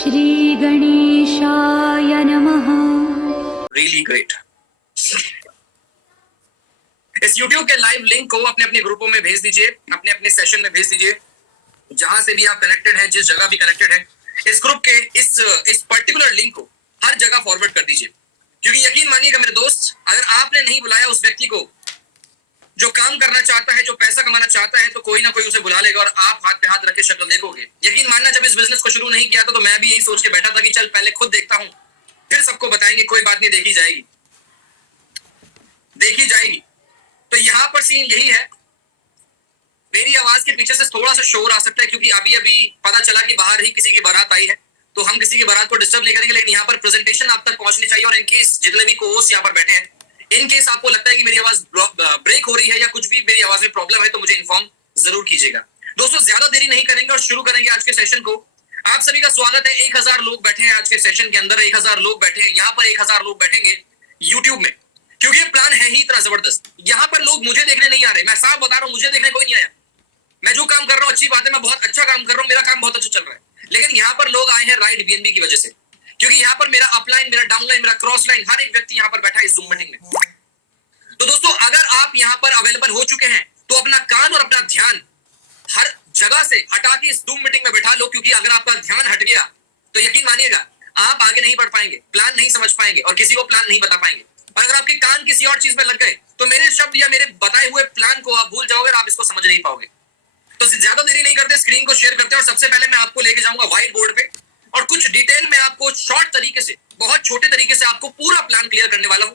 श्री गणेशाय नमः। Really great. इस YouTube के लाइव लिंक को अपने अपने ग्रुपों में भेज दीजिए, अपने अपने सेशन में भेज दीजिए, जहां से भी आप कनेक्टेड हैं, जिस जगह भी कनेक्टेड है, इस ग्रुप के इस पर्टिकुलर लिंक को हर जगह फॉरवर्ड कर दीजिए। क्योंकि यकीन मानिएगा मेरे दोस्त, अगर आपने नहीं बुलाया उस व्यक्ति को जो काम करना चाहता है, जो पैसा कमाना चाहता है, तो कोई ना कोई उसे बुला लेगा और आप हाथ पे हाथ रख के शक्ल देखोगे। यकीन मानना, जब इस बिजनेस को शुरू नहीं किया था तो मैं भी यही सोच के बैठा था कि चल पहले खुद देखता हूं, फिर सबको बताएंगे, कोई बात नहीं, देखी जाएगी। तो यहाँ पर सीन यही है। मेरी आवाज के पीछे से थोड़ा सा शोर आ सकता है क्योंकि अभी अभी पता चला कि बाहर ही किसी की बारात आई है, तो हम किसी की बारात को डिस्टर्ब नहीं करेंगे, लेकिन यहाँ पर प्रेजेंटेशन आप तक पहुंचनी चाहिए। और इनकेस जितने भी कोर्स यहाँ पर बैठे हैं, इनकेस आपको लगता है कि मेरी आवाज ब्रेक हो रही है या कुछ भी मेरी आवाज में प्रॉब्लम है, तो मुझे इन्फॉर्म जरूर कीजिएगा। दोस्तों, ज्यादा देरी नहीं करेंगे और शुरू करेंगे आज के सेशन को। आप सभी का स्वागत है। 1000 लोग बैठे हैं आज के सेशन के अंदर, 1000 लोग बैठे हैं यहाँ पर, 1000 लोग बैठेंगे यूट्यूब में, क्योंकि ये प्लान है ही इतना जबरदस्त। यहाँ पर लोग मुझे देखने नहीं आ रहे, मैं साफ बता रहा हूँ, मुझे देखने कोई नहीं आया। मैं जो काम कर रहा हूँ अच्छी बात है, मैं बहुत अच्छा काम कर रहा हूँ, मेरा काम बहुत अच्छा चल रहा है, लेकिन यहाँ पर लोग आए हैं राइट बीएनबी की वजह से, क्योंकि यहाँ पर मेरा अपलाइन, मेरा डाउनलाइन, मेरा क्रॉस लाइन, हर एक व्यक्ति यहाँ पर बैठा है इस जूम मीटिंग में। तो दोस्तों, अगर आप यहाँ पर अवेलेबल हो चुके हैं तो अपना कान और अपना ध्यान हर जगह से हटा के इस जूम मीटिंग में बैठा लो, क्योंकि अगर आपका ध्यान हट गया तो यकीन मानिएगा आप आगे नहीं बढ़ पाएंगे, प्लान नहीं समझ पाएंगे और किसी को प्लान नहीं बता पाएंगे। और अगर आपके कान किसी और चीज में लग गए तो मेरे शब्द या मेरे बताए हुए प्लान को आप भूल जाओगे और आप इसको समझ नहीं पाओगे। तो ज्यादा देरी नहीं करते, स्क्रीन को शेयर करते हैं और सबसे पहले मैं आपको लेके जाऊंगा व्हाइट बोर्ड पे और कुछ डिटेल में आपको शॉर्ट तरीके से, बहुत छोटे तरीके से आपको पूरा प्लान क्लियर करने वाला हूं,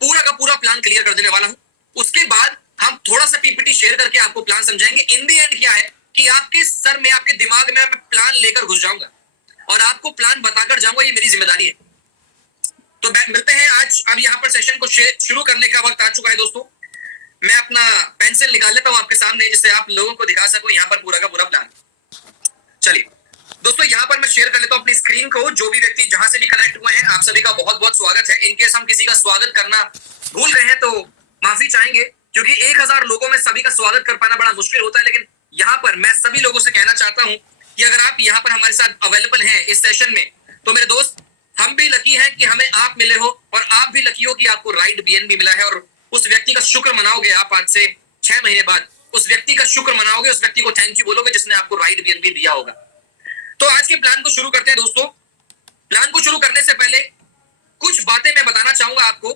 पूरा का पूरा प्लान क्लियर कर देने वाला हूं। उसके बाद हम थोड़ा सा पीपीटी शेयर करके आपको प्लान समझाएंगे। इन दी एंड क्या है कि आपके सर में, आपके दिमाग में मैं प्लान लेकर घुस जाऊंगा और आपको प्लान बताकर जाऊंगा, ये मेरी जिम्मेदारी है। तो मिलते हैं आज। अब यहाँ पर सेशन को शुरू करने का वक्त आ चुका है दोस्तों। मैं अपना पेंसिल निकाल लेता हूँ आपके सामने, जिससे आप लोगों को दिखा सकूं यहाँ पर पूरा का पूरा प्लान। चलिए दोस्तों, यहाँ पर मैं शेयर कर लेता हूँ अपनी स्क्रीन को। जो भी व्यक्ति जहां से भी कनेक्ट हुए हैं, आप सभी का बहुत बहुत स्वागत है। इनकेस हम किसी का स्वागत करना भूल गए हैं तो माफी चाहेंगे, क्योंकि 1000 लोगों में सभी का स्वागत कर पाना बड़ा मुश्किल होता है। लेकिन यहाँ पर मैं सभी लोगों से कहना चाहता हूँ कि अगर आप यहाँ पर हमारे साथ अवेलेबल हैं इस सेशन में, तो मेरे दोस्त, हम भी लकी हैं कि हमें आप मिले हो और आप भी लकी हो कि आपको राइट बीएनबी मिला है। और उस व्यक्ति का शुक्र मनाओगे आप आज से 6 महीने बाद, उस व्यक्ति का शुक्र मनाओगे, उस व्यक्ति को थैंक यू बोलोगे जिसने आपको राइट बीएनबी दिया होगा। तो आज के प्लान को शुरू करते हैं दोस्तों। प्लान को शुरू करने से पहले कुछ बातें मैं बताना चाहूंगा आपको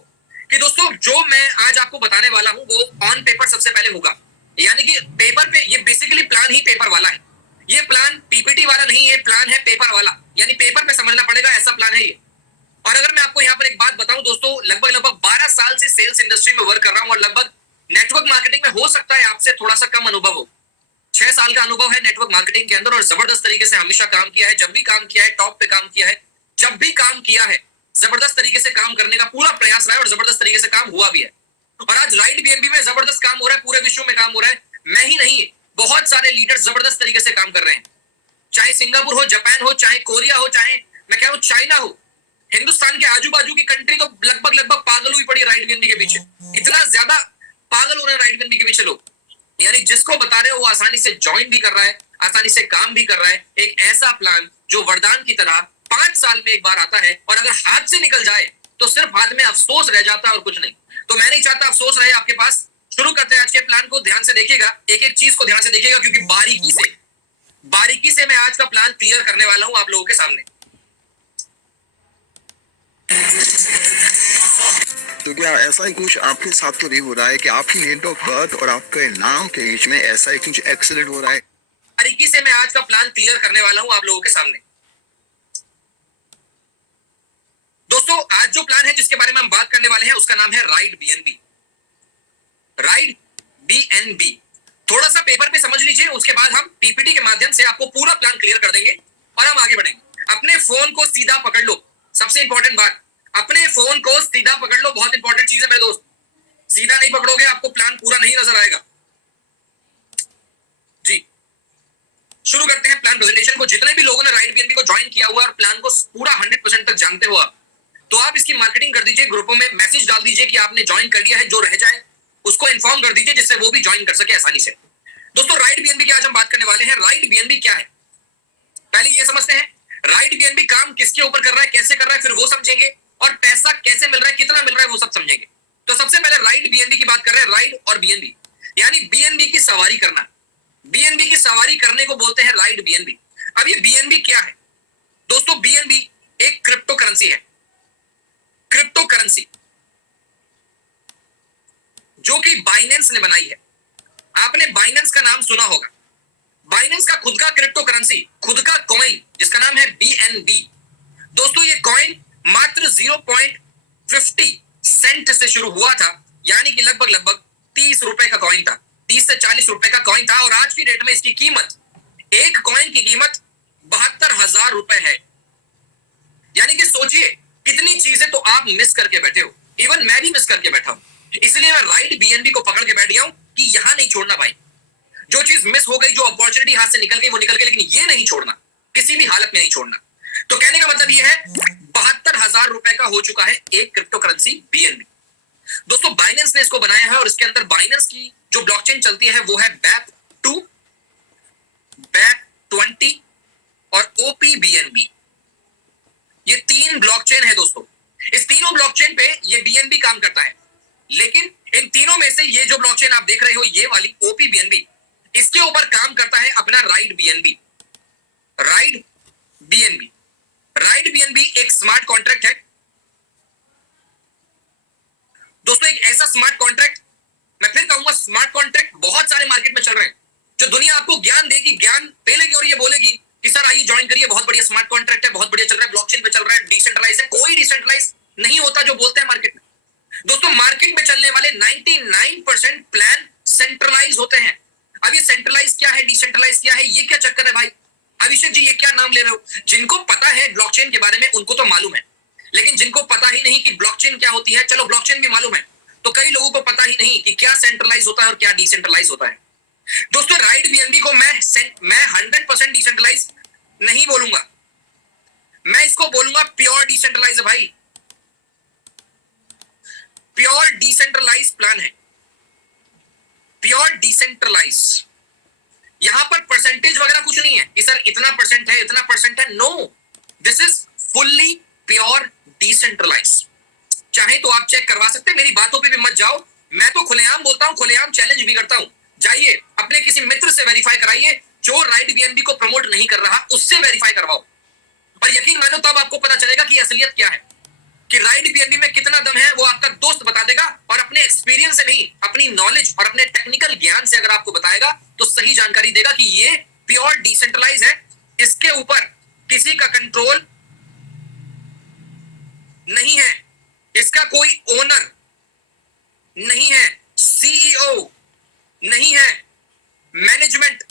कि दोस्तों, जो मैं आज आपको बताने वाला हूं वो ऑन पेपर सबसे पहले होगा, यानी कि पेपर पे। ये बेसिकली प्लान ही पेपर वाला है, ये प्लान पीपीटी वाला नहीं, ये प्लान है पेपर वाला, यानी पेपर पे समझना पड़ेगा, ऐसा प्लान है ये। और अगर मैं आपको यहाँ पर एक बात बताऊं दोस्तों, लगभग 12 साल से सेल्स इंडस्ट्री में वर्क कर रहा हूं और लगभग नेटवर्क मार्केटिंग में हो सकता है आपसे थोड़ा सा कम अनुभव हो। 6 साल का अनुभव है नेटवर्क मार्केटिंग के अंदर और जबरदस्त तरीके से हमेशा काम किया है। जब भी काम किया है टॉप पे काम किया है, जब भी काम किया है जबरदस्त तरीके से काम करने का पूरा प्रयास रहा है और जबरदस्त तरीके से काम हुआ भी है। और आज राइट बीएनबी में जबरदस्त काम हो रहा है, पूरे विश्व में काम हो रहा है। मैं ही नहीं, बहुत सारे लीडर्स जबरदस्त तरीके से काम कर रहे हैं, चाहे सिंगापुर हो, जापान हो, चाहे कोरिया हो, चाहे मैं कह रहा हूं चाइना हो। हिंदुस्तान के आजू बाजू की कंट्री तो लगभग पागल हुई पड़ी राइट बीएनबी के पीछे। इतना ज्यादा पागल हो रहे हैं राइट बीएनबी के पीछे लोग, यानी जिसको बता रहे हो वो आसानी से ज्वाइन भी कर रहा है, आसानी से काम भी कर रहा है। एक ऐसा प्लान जो वरदान की तरह 5 साल में एक बार आता है और अगर हाथ से निकल जाए तो सिर्फ हाथ में अफसोस रह जाता है और कुछ नहीं। तो मैं नहीं चाहता अफसोस रहे आपके पास। शुरू करते हैं आज के प्लान को। ध्यान से देखिएगा, एक एक चीज को ध्यान से देखिएगा, क्योंकि बारीकी से मैं आज का प्लान क्लियर करने वाला हूं आप लोगों के सामने। तो क्या ऐसा ही कुछ आपके साथ तो नहीं हो रहा है कि आपकी डेट ऑफ बर्थ और आपके नाम के बीच में ऐसा ही कुछ एक्सीडेंट हो रहा है? बारीकी से मैं आज का प्लान क्लियर करने वाला हूं आप लोगों के सामने। दोस्तों, आज जो प्लान है जिसके बारे में हम बात करने वाले हैं उसका नाम है राइट बीएनबी। राइट बीएनबी थोड़ा सा पेपर पे समझ लीजिए, उसके बाद हम पीपीटी के माध्यम से आपको पूरा प्लान क्लियर कर देंगे और हम आगे बढ़ेंगे। अपने फोन को सीधा पकड़ लो, सबसे इंपॉर्टेंट बात, अपने फोन को सीधा पकड़ लो, बहुत इंपॉर्टेंट चीज है मेरे दोस्त। सीधा नहीं पकड़ोगे आपको प्लान पूरा नहीं नजर आएगा जी। शुरू करते हैं प्लान प्रेजेंटेशन को। जितने भी लोगों ने राइट बीएनबी को ज्वाइन किया हुआ और प्लान को पूरा 100% तक जानते हो आप, तो आप इसकी मार्केटिंग कर दीजिए, ग्रुपों में मैसेज डाल दीजिए कि आपने ज्वाइन कर लिया है। जो रह जाए उसको इन्फॉर्म कर दीजिए जिससे वो भी ज्वाइन कर सके आसानी से। दोस्तों, राइट बीएनबी की आज हम बात करने वाले हैं। राइट बीएनबी क्या है, पहले ये समझते हैं काम किसके ऊपर कर रहा है, कैसे कर रहा है, फिर वो समझेंगे, और पैसा कैसे मिल रहा है, कितना मिल रहा है, वो सब समझेंगे। तो सबसे पहले राइड बीएनबी की बात कर रहे हैं। राइड और बीएनबी यानी बीएनबी की सवारी करना। बीएनबी की सवारी करने को बोलते हैं राइड बीएनबी। अब ये बीएनबी क्या है दोस्तों? बीएनबी एक क्रिप्टो करेंसी है, क्रिप्टो करेंसी जो कि बाइनेंस ने बनाई है। आपने बाइनेंस का नाम सुना होगा। बाइनेंस का खुद का क्रिप्टो करेंसी, खुद का कॉइन जिसका नाम है बीएनबी। दोस्तों ये कॉइन मात्र 0.50 सेंट से शुरू हुआ था, यानी कि लगभग 30 रुपए का कॉइन था, 30 से 40 रुपए का कॉइन था। और आज की डेट में इसकी कीमत, एक कॉइन की कीमत 72,000 रुपए है। यानी कि सोचिए कितनी चीजें तो आप मिस करके बैठे हो। इवन मैं भी मिस करके बैठा हूं, इसलिए मैं राइड बीएनबी को पकड़ के बैठ गया हूं कि यहां नहीं छोड़ना भाई। जो चीज मिस हो गई, जो अपॉर्चुनिटी हाथ से निकल गई वो निकल गई, लेकिन ये नहीं छोड़ना, किसी भी हालत में नहीं छोड़ना। तो कहने का मतलब ये है 72,000 रुपए का हो चुका है एक क्रिप्टो करेंसी बीएनबी। दोस्तों बाइनेंस ने इसको बनाया है और इसके अंदर बाइनेंस की जो ब्लॉकचेन चलती है वो है BEP2, BEP20 और OPBNB। ये 3 ब्लॉकचेन है दोस्तों। इस तीनों ब्लॉकचेन पे ये बीएनबी काम करता है, लेकिन इन तीनों में से ये जो ब्लॉकचेन आप देख रहे हो, ये वाली OPBNB, इसके ऊपर काम करता है अपना ride BNB. Ride BNB, ride BNB एक स्मार्ट कॉन्ट्रैक्ट है दोस्तों, एक ऐसा स्मार्ट कॉन्ट्रैक्ट, मैं फिर कहूंगा स्मार्ट कॉन्ट्रैक्ट बहुत सारे मार्केट में चल रहे हैं, जो दुनिया आपको ज्ञान देगी, ज्ञान पेलेगी और ये बोलेगी कि सर आइए ज्वाइन करिए, बहुत बढ़िया स्मार्ट कॉन्ट्रैक्ट है, बहुत बढ़िया चल रहा है, ब्लॉकचेन पे चल रहा है, डिसेंट्रलाइज है। कोई डिसेंट्रलाइज नहीं होता जो बोलते हैं मार्केट में। दोस्तों मार्केट में चलने वाले 99% प्लान सेंट्रलाइज होते हैं। अब ये सेंट्रलाइज क्या है, डिसेंट्रलाइज क्या है, ये क्या चक्कर है भाई? अभिषेक जी ये क्या नाम ले रहे हो? जिनको पता है ब्लॉकचेन के बारे में उनको तो मालूम है, लेकिन जिनको पता ही नहीं कि ब्लॉकचेन क्या होती है, चलो ब्लॉकचेन भी मालूम है, तो कई लोगों को पता ही नहीं कि क्या सेंट्रलाइज होता है और क्या डिसेंट्रलाइज होता है। दोस्तों राइड बीएनबी को मैं 100% डिसेंट्रलाइज नहीं बोलूंगा, मैं इसको बोलूंगा प्योर डिसेंट्रलाइज है भाई। प्योर डिसेंट्रलाइज प्लान है, प्योर डिसेंट्रलाइज। यहां पर परसेंटेज वगैरह कुछ नहीं है कि सर इतना परसेंट है, इतना परसेंट है। No, this is fully pure decentralize. चाहे तो आप चेक करवा सकते हैं, मेरी बातों पे भी मत जाओ, मैं तो खुलेआम बोलता हूं, खुलेआम चैलेंज भी करता हूं। जाइए अपने किसी मित्र से वेरीफाई कराइए, जो राइड बीएनबी को प्रमोट नहीं कर रहा उससे वेरीफाई करवाओ, और यकीन मानो तब आपको पता चलेगा कि असलियत क्या है, कि राइड बीएनबी में कितना दम है वो आपका दोस्त बता देगा। और अपने एक्सपीरियंस से नहीं, अपनी नॉलेज और अपने टेक्निकल ज्ञान से अगर आपको बताएगा तो सही जानकारी देगा कि ये प्योर डिसेंट्रलाइज है, इसके ऊपर किसी का कंट्रोल नहीं है, इसका कोई ओनर नहीं है, सीईओ नहीं है, मैनेजमेंट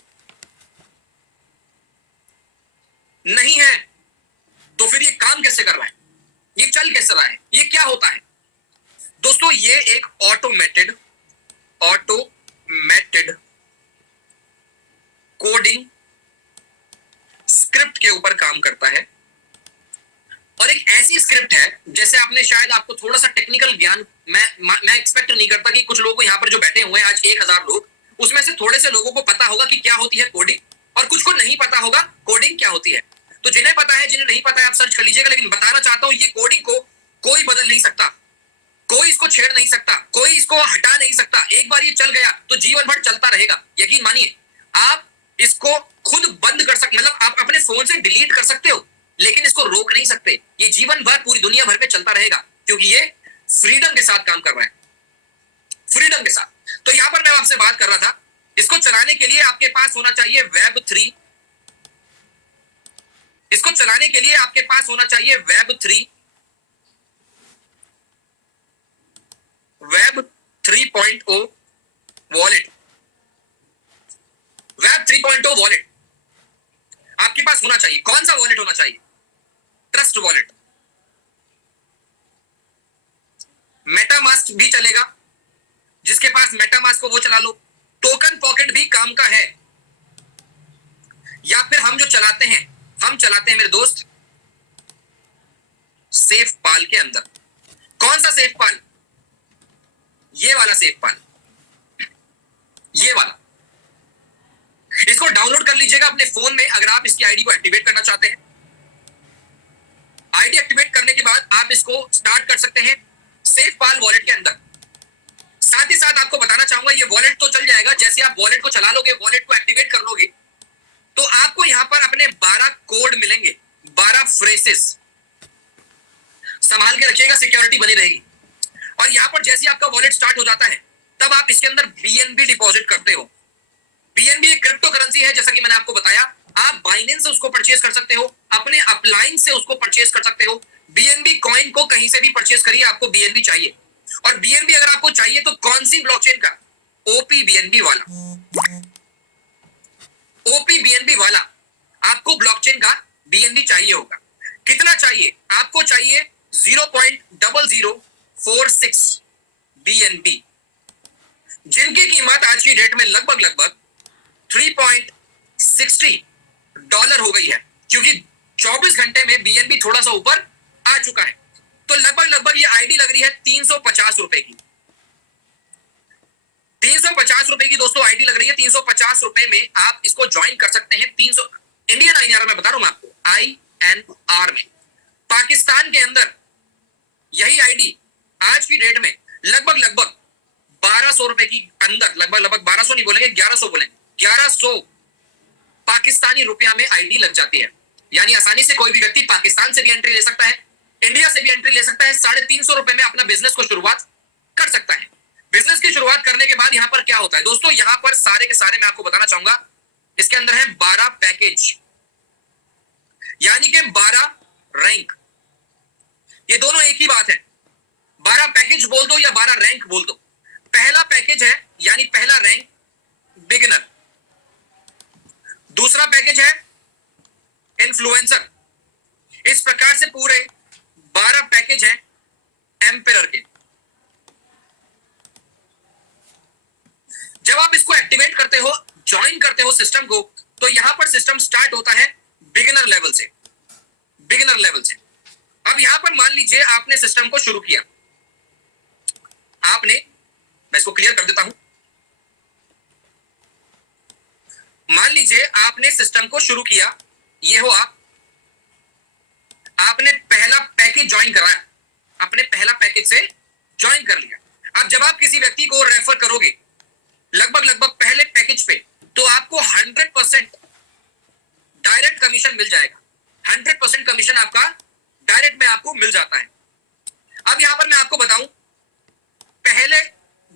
नहीं है। तो फिर ये काम कैसे कर रहा है, ये चल कैसे रहा है, ये क्या होता है? दोस्तों ये एक ऑटोमेटेड कोडिंग स्क्रिप्ट के ऊपर काम करता है, और एक ऐसी स्क्रिप्ट है, जैसे आपने शायद, आपको थोड़ा सा टेक्निकल ज्ञान, मैं एक्सपेक्ट नहीं करता कि कुछ लोग यहाँ पर जो बैठे हुए हैं आज 1000 लोग, उसमें से थोड़े से लोगों को पता होगा कि क्या होती है कोडिंग, और कुछ को नहीं पता होगा कोडिंग क्या होती है। तो जिन्हें पता है, जिन्हें नहीं पता है, आप सर्च कर लीजिएगा। लेकिन बताना चाहता हूं, ये कोडिंग को कोई बदल नहीं सकता, कोई इसको छेड़ नहीं सकता, कोई इसको हटा नहीं सकता। एक बार ये चल गया तो जीवन भर चलता रहेगा। यकीन मानिए, आप इसको खुद बंद कर सकते, मतलब आप अपने फोन से डिलीट कर सकते हो, लेकिन इसको रोक नहीं सकते। ये जीवन भर पूरी दुनिया भर में चलता रहेगा, क्योंकि ये फ्रीडम के साथ काम कर रहा है, फ्रीडम के साथ। तो यहां पर मैं आपसे बात कर रहा था, इसको चलाने के लिए आपके पास होना चाहिए Web3, इसको चलाने के लिए आपके पास होना चाहिए Web3 3.0 वॉलेट। Web 3.0 वॉलेट आपके पास होना चाहिए। कौन सा वॉलेट होना चाहिए? Trust wallet. मेटामास्क भी चलेगा, जिसके पास मेटामास्क को वो चला लो। टोकन पॉकेट भी काम का है, या फिर हम जो चलाते हैं, हम चलाते हैं मेरे दोस्त सेफ पाल के अंदर। कौन सा सेफ पाल? ये वाला सेफ पाल, ये वाला। इसको डाउनलोड कर लीजिएगा अपने फोन में, अगर आप इसकी आईडी को एक्टिवेट करना चाहते हैं। आईडी एक्टिवेट करने के बाद आप इसको स्टार्ट कर सकते हैं सेफपाल वॉलेट के अंदर। साथ ही साथ आपको बताना चाहूंगा ये वॉलेट तो चल जाएगा, जैसे आप वॉलेट को चला लोगे, वॉलेट को एक्टिवेट कर लोगे, तो आपको यहां पर अपने 12 कोड मिलेंगे, 12 फ्रेसेस। संभाल के रखिएगा, सिक्योरिटी बनी रहेगी। और यहां पर जैसे आपका वॉलेट स्टार्ट हो जाता है तब आप इसके अंदर बीएनबी डिपॉजिट करते हो। बीएनबी एक क्रिप्टो करेंसी है, जैसा कि मैंने आपको बताया। आप बाइनेंस से उसको परचेज कर सकते हो, अपने अपलाइन से उसको परचेज कर सकते हो। बीएनबी कॉइन को कहीं से भी परचेज करिए, आपको बीएनबी चाहिए। और बीएनबी अगर आपको चाहिए तो कौन सी ब्लॉकचेन का? ओपी बीएनबी वाला। ओपी बीएनबी वाला आपको ब्लॉकचेन का बीएनबी चाहिए होगा। कितना चाहिए? आपको चाहिए 0.0046 बीएनबी, जिनकी कीमत आज की डेट में लगभग 3.60 डॉलर हो गई है, क्योंकि 24 घंटे में बीएनबी थोड़ा सा ऊपर आ चुका है। तो लगभग ये आईडी लग रही है 350 रुपए की। 350 रुपए की दोस्तों आईडी लग रही है। 350 रुपए में आप इसको ज्वाइन कर सकते हैं। 300 इंडियन INR में बता रहा हूं मैं आपको, INR में। पाकिस्तान के अंदर यही आईडी आज की डेट में लगभग 1200 रुपए की अंदर, लगभग 1200 नहीं बोलेंगे, 1100 बोलेंगे, 1100 पाकिस्तानी रुपया में आईडी लग जाती है। यानी आसानी से कोई भी व्यक्ति पाकिस्तान से भी एंट्री ले सकता है, इंडिया से भी एंट्री ले सकता है, 350 रुपए में अपना बिजनेस को शुरुआत कर सकता है। बिजनेस की शुरुआत करने के बाद यहां पर क्या होता है दोस्तों, यहां पर सारे के सारे मैं आपको बताना चाहूंगा, इसके अंदर है 12 पैकेज, यानी कि 12 रैंक। ये दोनों एक ही बात है, 12 पैकेज बोल दो या 12 रैंक बोल दो। पहला पैकेज है यानी पहला रैंक बिगिनर, दूसरा पैकेज है इन्फ्लुएंसर। इस प्रकार से पूरे 12 पैकेज हैं एम्पेरर के। जब आप इसको एक्टिवेट करते हो, ज्वाइन करते हो सिस्टम को, तो यहां पर सिस्टम स्टार्ट होता है बिगिनर लेवल से। बिगिनर लेवल से अब यहां पर मान लीजिए आपने सिस्टम को शुरू किया, आपने, मैं इसको क्लियर कर देता हूं, मान लीजिए आपने सिस्टम को शुरू किया, ये हो आपने पहला पैकेज ज्वाइन कराया, अपने पहला पैकेज से ज्वाइन कर लिया। अब जब आप किसी व्यक्ति को रेफर करोगे लगभग पहले पैकेज पे, तो आपको 100% डायरेक्ट कमीशन मिल जाएगा। 100% कमीशन आपका डायरेक्ट में आपको मिल जाता है। अब यहां पर मैं आपको बताऊं, पहले,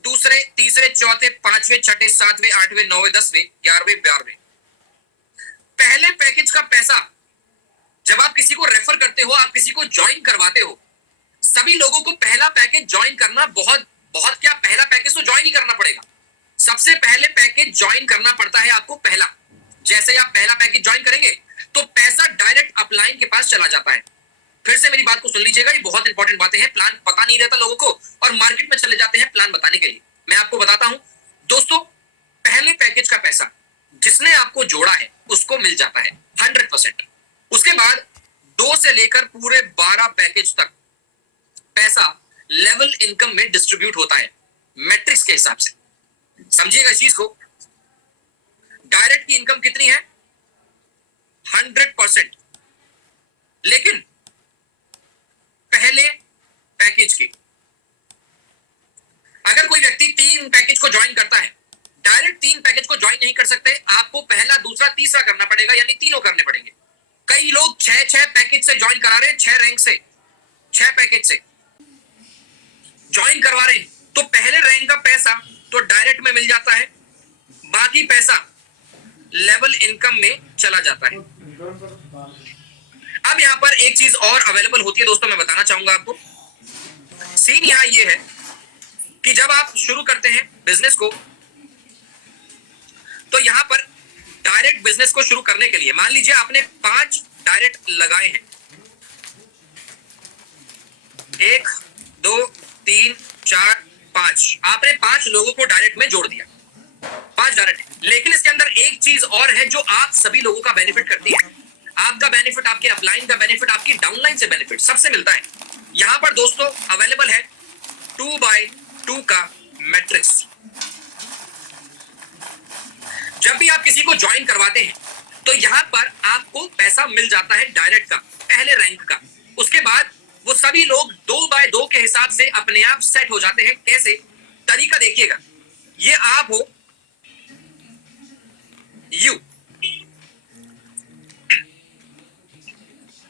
दूसरे, तीसरे, चौथे, पांचवें, छठे, सातवें, आठवें, नौवें, 10वें, 11वें, 12वें, पहले पैकेज का पैसा जब आप किसी को रेफर करते हो, आप किसी को ज्वाइन करवाते हो, सभी लोगों को पहला पैकेज ज्वाइन करना बहुत क्या, पहला पैकेज तो ज्वाइन ही करना पड़ेगा। सबसे पहले पैकेज ज्वाइन करना पड़ता है आपको पहला। जैसे ही आप पहला पैकेज ज्वाइन करेंगे तो पैसा डायरेक्ट अपलाइन के पास चला जाता है। फिर से मेरी बात को सुन लीजिएगा, ये बहुत इंपॉर्टेंट बातें हैं। प्लान पता नहीं रहता लोगों को और मार्केट में चले जाते हैं प्लान बताने के लिए। मैं आपको बताता हूं दोस्तों, पहले पैकेज का पैसा जिसने आपको जोड़ा है उसको मिल जाता है 100%। उसके बाद 2 से लेकर पूरे 12 पैकेज तक पैसा लेवल इनकम में डिस्ट्रीब्यूट होता है मैट्रिक्स के हिसाब से। समझिएगा इस चीज को। डायरेक्ट की इनकम कितनी है? 100%, लेकिन पहले पैकेज की। अगर कोई व्यक्ति 3 पैकेज को ज्वाइन करता है, डायरेक्ट 3 पैकेज को ज्वाइन नहीं कर सकते, आपको पहला, दूसरा, तीसरा करना पड़ेगा, यानी तीनों करने पड़ेंगे। कई लोग 6 पैकेज से ज्वाइन करा रहे हैं, 6 रैंक से, 6 पैकेज से ज्वाइन करवा रहे हैं, तो पहले रैंक का पैसा तो डायरेक्ट में मिल जाता है, बाकी पैसा लेवल इनकम में चला जाता है। अब यहां पर एक चीज और अवेलेबल होती है दोस्तों, मैं बताना चाहूंगा आपको। सीन यहां ये है कि जब आप शुरू करते हैं बिजनेस को, तो यहां पर डायरेक्ट बिजनेस को शुरू करने के लिए मान लीजिए आपने 5 डायरेक्ट लगाए हैं, 1 2 3 4 5, आपने 5 लोगों को डायरेक्ट में जोड़ दिया, 5 डायरेक्ट। लेकिन इसके अंदर एक चीज और है जो आप सभी लोगों का बेनिफिट करती है। आपका बेनिफिट, आपके अपलाइन का बेनिफिट, आपकी डाउनलाइन से बेनिफिट सबसे मिलता है। यहां पर दोस्तों अवेलेबल है 2x2 का मैट्रिक्स। जब भी आप किसी को ज्वाइन करवाते हैं तो यहां पर आपको पैसा मिल जाता है डायरेक्ट का, पहले रैंक का। उसके बाद वो सभी लोग 2x2 के हिसाब से अपने आप सेट हो जाते हैं। कैसे? तरीका देखिएगा, ये आप हो, यू,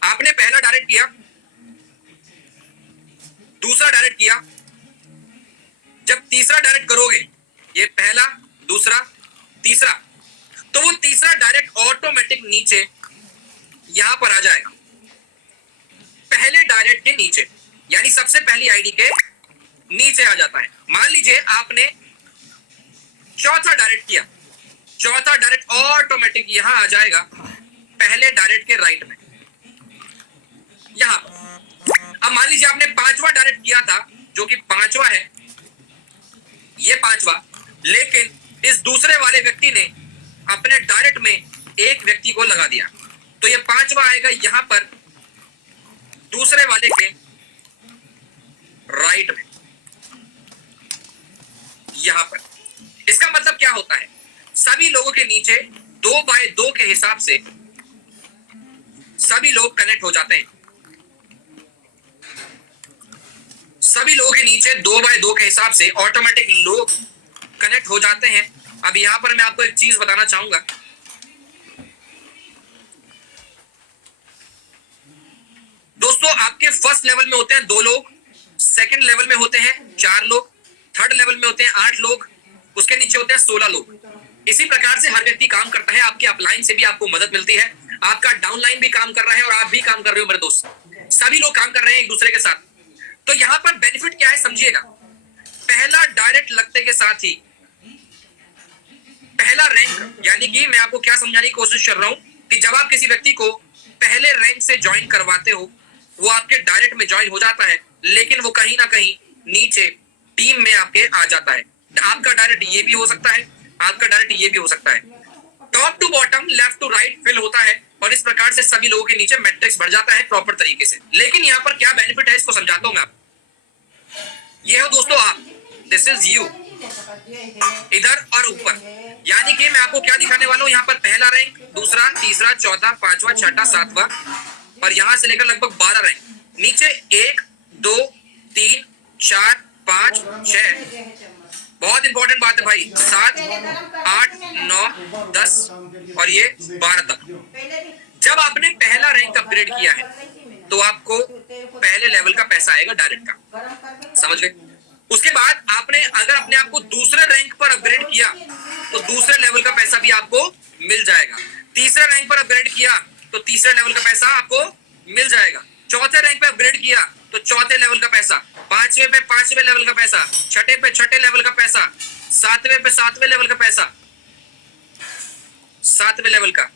आपने पहला डायरेक्ट किया, दूसरा डायरेक्ट किया, जब तीसरा डायरेक्ट करोगे, ये पहला, दूसरा, तीसरा, तो वो तीसरा डायरेक्ट ऑटोमेटिक नीचे यहां पर आ जाएगा, पहले डायरेक्ट के नीचे, यानी सबसे पहली आईडी के नीचे आ जाता है। मान लीजिए आपने चौथा डायरेक्ट किया, चौथा डायरेक्ट ऑटोमेटिक यहां आ जाएगा, पहले डायरेक्ट के राइट में, यहां। अब मान लीजिए आपने पांचवा डायरेक्ट किया था, जो कि पांचवा है, ये पांचवा, लेकिन इस दूसरे वाले व्यक्ति ने अपने डायरेक्ट में एक व्यक्ति को लगा दिया, तो ये पांचवा आएगा यहां पर दूसरे वाले के राइट में, यहां पर। इसका मतलब क्या होता है? सभी लोगों के नीचे 2x2 के हिसाब से सभी लोग कनेक्ट हो जाते हैं। सभी लोगों के नीचे 2x2 के हिसाब से ऑटोमेटिक लोग कनेक्ट हो जाते हैं। अब यहां पर मैं आपको एक चीज बताना चाहूंगा, दोस्तों आपके फर्स्ट लेवल में होते हैं 2 लोग, सेकंड लेवल में होते हैं 4 लोग, थर्ड लेवल में होते हैं 8 लोग, उसके नीचे होते हैं 16 लोग। इसी प्रकार से हर व्यक्ति काम करता है। आपके अपलाइन से भी आपको मदद मिलती है, आपका डाउनलाइन भी काम कर रहा है और आप भी काम कर रहे हो मेरे दोस्त, सभी लोग काम कर रहे हैं एक दूसरे के साथ। तो यहां पर बेनिफिट क्या है समझिएगा, पहला डायरेक्ट लगते के साथ ही पहला रैंक, यानी कि मैं आपको क्या समझाने की कोशिश कर रहा हूं कि जब आप किसी व्यक्ति को पहले रैंक से ज्वाइन करवाते हो, वो आपके डायरेक्ट में ज्वाइन हो जाता है, लेकिन वो कहीं ना कहीं नीचे टीम में आपके आ जाता है। आपका डायरेक्ट ये भी हो सकता है, आपका डायरेक्ट ये भी हो सकता है, top to bottom, left to right fill होता है, और इस प्रकार से सभी लोगों के नीचे मैट्रिक्स बढ़ जाता है प्रॉपर तरीके से। लेकिन यहाँ पर क्या बेनिफिट है इसको समझाता हूं मैं आपको। ये हो दोस्तों आप, दिस इज यू, इधर और ऊपर, यानी कि मैं आपको क्या दिखाने वाला हूं, यहाँ पर पहला रैंक, दूसरा, तीसरा, चौथा, पांचवा, छठा, सातवां, और यहां से लेकर लगभग 12 रैंक, नीचे 1 2 3 4 5 6, बहुत इंपॉर्टेंट बात है भाई, 7 8 9 10 और ये 12 तक। जब आपने पहला रैंक अपग्रेड किया है तो आपको पहले लेवल का पैसा आएगा डायरेक्ट का, समझ गए? उसके बाद आपने अगर अपने आप को दूसरे रैंक पर अपग्रेड किया तो दूसरे लेवल का पैसा भी आपको मिल जाएगा। तीसरे रैंक पर अपग्रेड किया तो तीसरे लेवल का पैसा आपको मिल जाएगा। चौथे रैंक पे अपग्रेड किया तो चौथे लेवल का पैसा, पांचवे पे पांचवे लेवल का पैसा, छठे पे छठे लेवल का पैसा, सातवें पे सातवें लेवल का पैसा, सातवें लेवल का,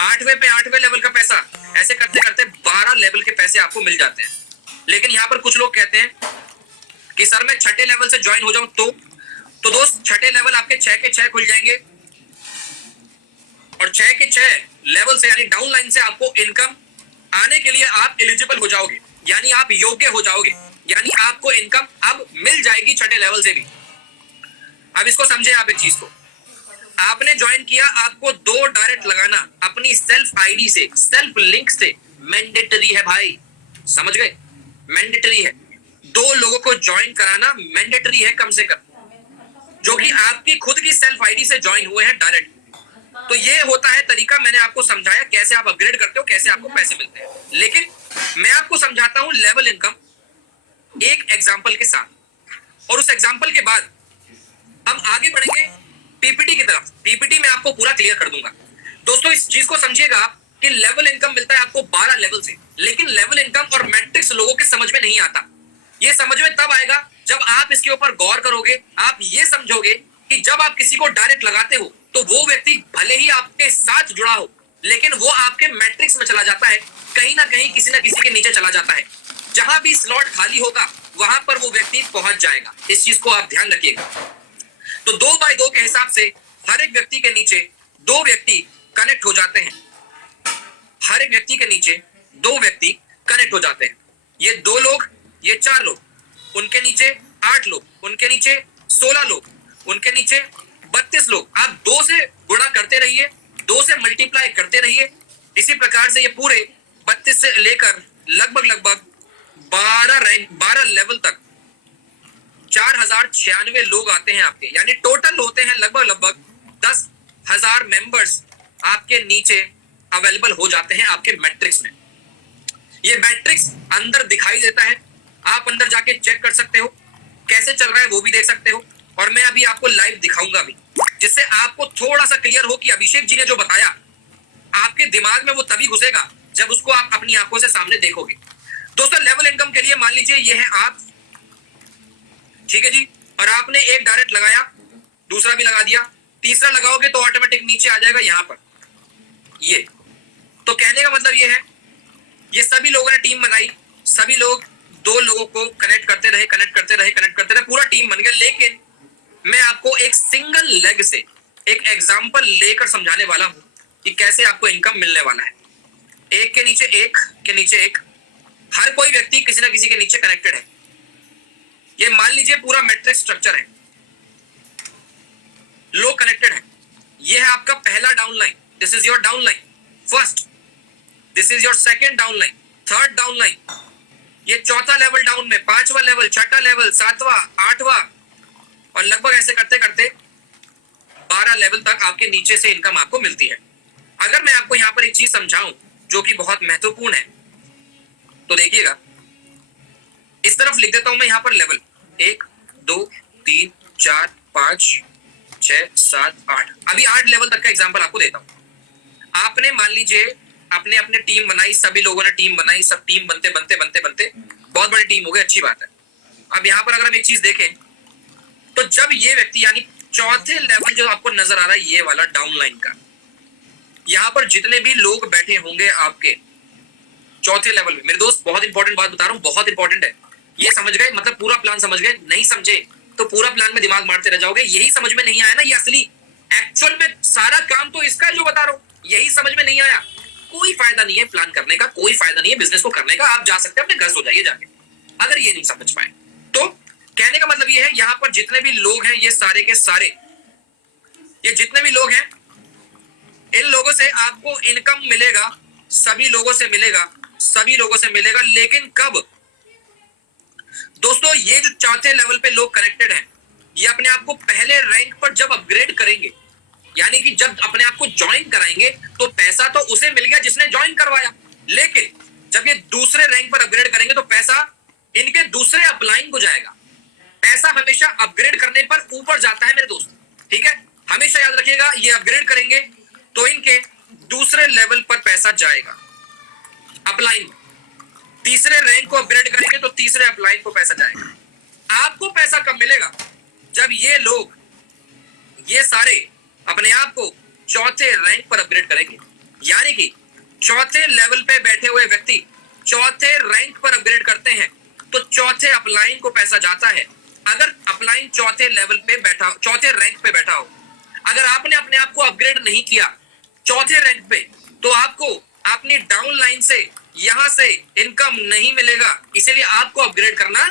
आठवें पे आठवें लेवल का पैसा, ऐसे करते करते 12 लेवल के पैसे आपको मिल जाते हैं। लेकिन यहाँ पर कुछ लोग कहते हैं कि सर मैं छठे लेवल से ज्वाइन हो जाऊं तो दोस्त छठे लेवल आपके 6 के 6 खुल जाएंगे, और 6 के 6 लेवल से यानी डाउन लाइन से आपको इनकम आने के लिए आप एलिजिबल हो जाओगे, यानी आप योग्य हो जाओगे, यानी आपको इनकम अब मिल जाएगी छठे लेवल से भी। अब इसको समझे आप एक चीज को, आपने ज्वाइन किया, आपको 2 डायरेक्ट लगाना अपनी सेल्फ आईडी से, सेल्फ लिंक से मैंडेटरी है भाई, समझ गए? मैंडेटरी है, 2 लोगों को ज्वाइन कराना मैंडेटरी है कम से कम, जो कि आपकी खुद की सेल्फ आईडी से ज्वाइन हुए हैं डायरेक्ट। तो ये होता है तरीका, मैंने आपको समझाया कैसे आप अपग्रेड करते हो, कैसे आपको पैसे मिलते हैं। लेकिन मैं आपको समझाता हूं लेवल इनकम एक एग्जांपल के साथ, और उस एग्जांपल के बाद हम आगे बढ़ेंगे पीपीटी की तरफ। पीपीटी में आपको पूरा क्लियर कर दूंगा। दोस्तों इस चीज को समझिएगा कि लेवल इनकम मिलता है आपको 12 लेवल से, लेकिन लेवल इनकम और मैट्रिक्स लोगों के समझ में नहीं आता। ये समझ में तब आएगा जब आप इसके ऊपर गौर करोगे। आप ये समझोगे कि जब आप किसी को डायरेक्ट लगाते हो तो वो व्यक्ति भले ही आपके साथ जुड़ा हो, लेकिन वो आपके मैट्रिक्स में चला जाता है, कहीं ना कहीं किसी ना किसी के नीचे चला जाता है। जहां भी स्लॉट खाली होगा वहां पर वो व्यक्ति पहुंच जाएगा। इस चीज को आप ध्यान रखिएगा। तो 2x2 के हिसाब से हर एक व्यक्ति के नीचे 2 व्यक्ति कनेक्ट हो जाते हैं। हर एक व्यक्ति के नीचे 2 व्यक्ति कनेक्ट हो जाते हैं। ये 2 लोग, ये 4 लोग, उनके नीचे 8 लोग, उनके नीचे 16 लोग, उनके नीचे 32 लोग। आप 2 से गुणा करते रहिए, 2 से मल्टीप्लाई करते रहिए। इसी प्रकार से ये पूरे 32 से लेकर लगभग 12 लेवल तक 4096 लोग आते हैं आपके, यानी टोटल होते हैं लगभग 10,000 मेंबर्स आपके नीचे अवेलेबल हो जाते हैं आपके मैट्रिक्स में। ये मैट्रिक्स अंदर दिखाई देता है, आप अंदर जाके चेक कर सकते हो कैसे चल रहा है, वो भी देख सकते हो। और मैं अभी आपको लाइव दिखाऊंगा भी, जिससे आपको थोड़ा सा क्लियर हो कि अभिषेक जी ने जो बताया आपके दिमाग में वो तभी घुसेगा जब उसको आप अपनी आंखों से सामने देखोगे। दोस्तों, लेवल इनकम के लिए मान लीजिए ये है आप, ठीक है जी, और आपने एक डायरेक्ट लगाया, दूसरा भी लगा दिया, तीसरा लगाओगे तो ऑटोमेटिक नीचे आ जाएगा यहां पर ये। तो कहने का मतलब ये है, ये सभी लोगों ने टीम बनाई, सभी लोग 2 लोगों को कनेक्ट करते रहे, पूरा टीम बन गया। लेकिन मैं आपको एक सिंगल लेग से एक एग्जांपल लेकर समझाने वाला हूं कि कैसे आपको इनकम मिलने वाला है। एक के नीचे एक, हर कोई व्यक्ति किसी ना किसी के नीचे कनेक्टेड है। ये मान लीजिए पूरा मैट्रिक्स स्ट्रक्चर है, लोग कनेक्टेड है। ये है आपका पहला downline, this is your downline first, this is your second downline, third downline, ये चौथा लेवल डाउन में, 5वां लेवल, छठा लेवल, 7वां, 8वां, और लगभग ऐसे करते करते 12 लेवल तक आपके नीचे से इनकम आपको मिलती है। अगर मैं आपको यहां पर एक चीज समझाऊं जो कि बहुत महत्वपूर्ण है, तो देखिएगा, इस तरफ लिख देता हूं मैं यहां पर लेवल 1 2 3 4 5 6 7 8, अभी 8 लेवल तक का एग्जांपल आपको देता हूं। आपने मान लीजिए अपने अपने टीम बनाई, सभी लोगों ने टीम बनाई, सब टीम बनते बहुत बड़ी टीम हो गई, अच्छी बात है। अब यहां पर अगर हम एक चीज देखें तो जब ये व्यक्ति, यानी चौथे लेवल जो आपको नजर आ रहा है ये वाला डाउनलाइन का, यहां पर जितने भी लोग बैठे होंगे आपके चौथे लेवल में, मेरे दोस्त बहुत इंपॉर्टेंट बात बता रहा हूं, बहुत इंपॉर्टेंट है, ये समझ गए मतलब पूरा प्लान समझ गए, नहीं समझे तो पूरा प्लान में दिमाग मारते रह जाओगे। यही समझ में नहीं आया ना, ये असली एक्चुअल में सारा काम तो इसका जो बता रहा हूं, यही समझ में नहीं आया, कोई फायदा नहीं है प्लान करने का, कोई फायदा नहीं है बिजनेस को करने का। आप जा सकते हैं अपने घर सो जाइए जाके, अगर ये नहीं समझ पाए तो। कहने का मतलब ये है, यहां पर जितने भी लोग हैं ये सारे के सारे, ये जितने भी लोग हैं, इन लोगों से आपको इनकम मिलेगा, सभी लोगों से मिलेगा। लेकिन कब दोस्तों, ये जो चौथे लेवल पे लोग कनेक्टेड हैं, ये अपने आप को पहले रैंक पर जब अपग्रेड करेंगे, यानी कि जब अपने आप को ज्वाइन कराएंगे, तो पैसा तो उसे मिल गया जिसने ज्वाइन करवाया, लेकिन जब ये दूसरे रैंक पर अपग्रेड करेंगे तो पैसा इनके दूसरे अपलाइन को जाएगा। पैसा हमेशा अपग्रेड करने पर ऊपर जाता है मेरे दोस्त, ठीक है, हमेशा याद रखिएगा। ये अपग्रेड करेंगे तो इनके दूसरे लेवल पर पैसा जाएगा अपलाइन, तीसरे रैंक को अपग्रेड करेंगे तो तीसरे अपलाइन को पैसा जाएगा। आपको पैसा कब मिलेगा? जब ये लोग, ये सारे अपने आप को चौथे रैंक पर अपग्रेड करेंगे, यानी कि चौथे लेवल पे बैठे हुए व्यक्ति चौथे रैंक पर अपग्रेड करते हैं तो चौथे अपलाइन को पैसा जाता है। अगर अपलाइन चौथे लेवल पे बैठा, चौथे रैंक पे बैठा हो, अगर आपने अपने आप को अपग्रेड नहीं किया चौथे रैंक पे, तो आपको अपनी डाउन लाइन से यहां से इनकम नहीं मिलेगा। इसीलिए आपको अपग्रेड करना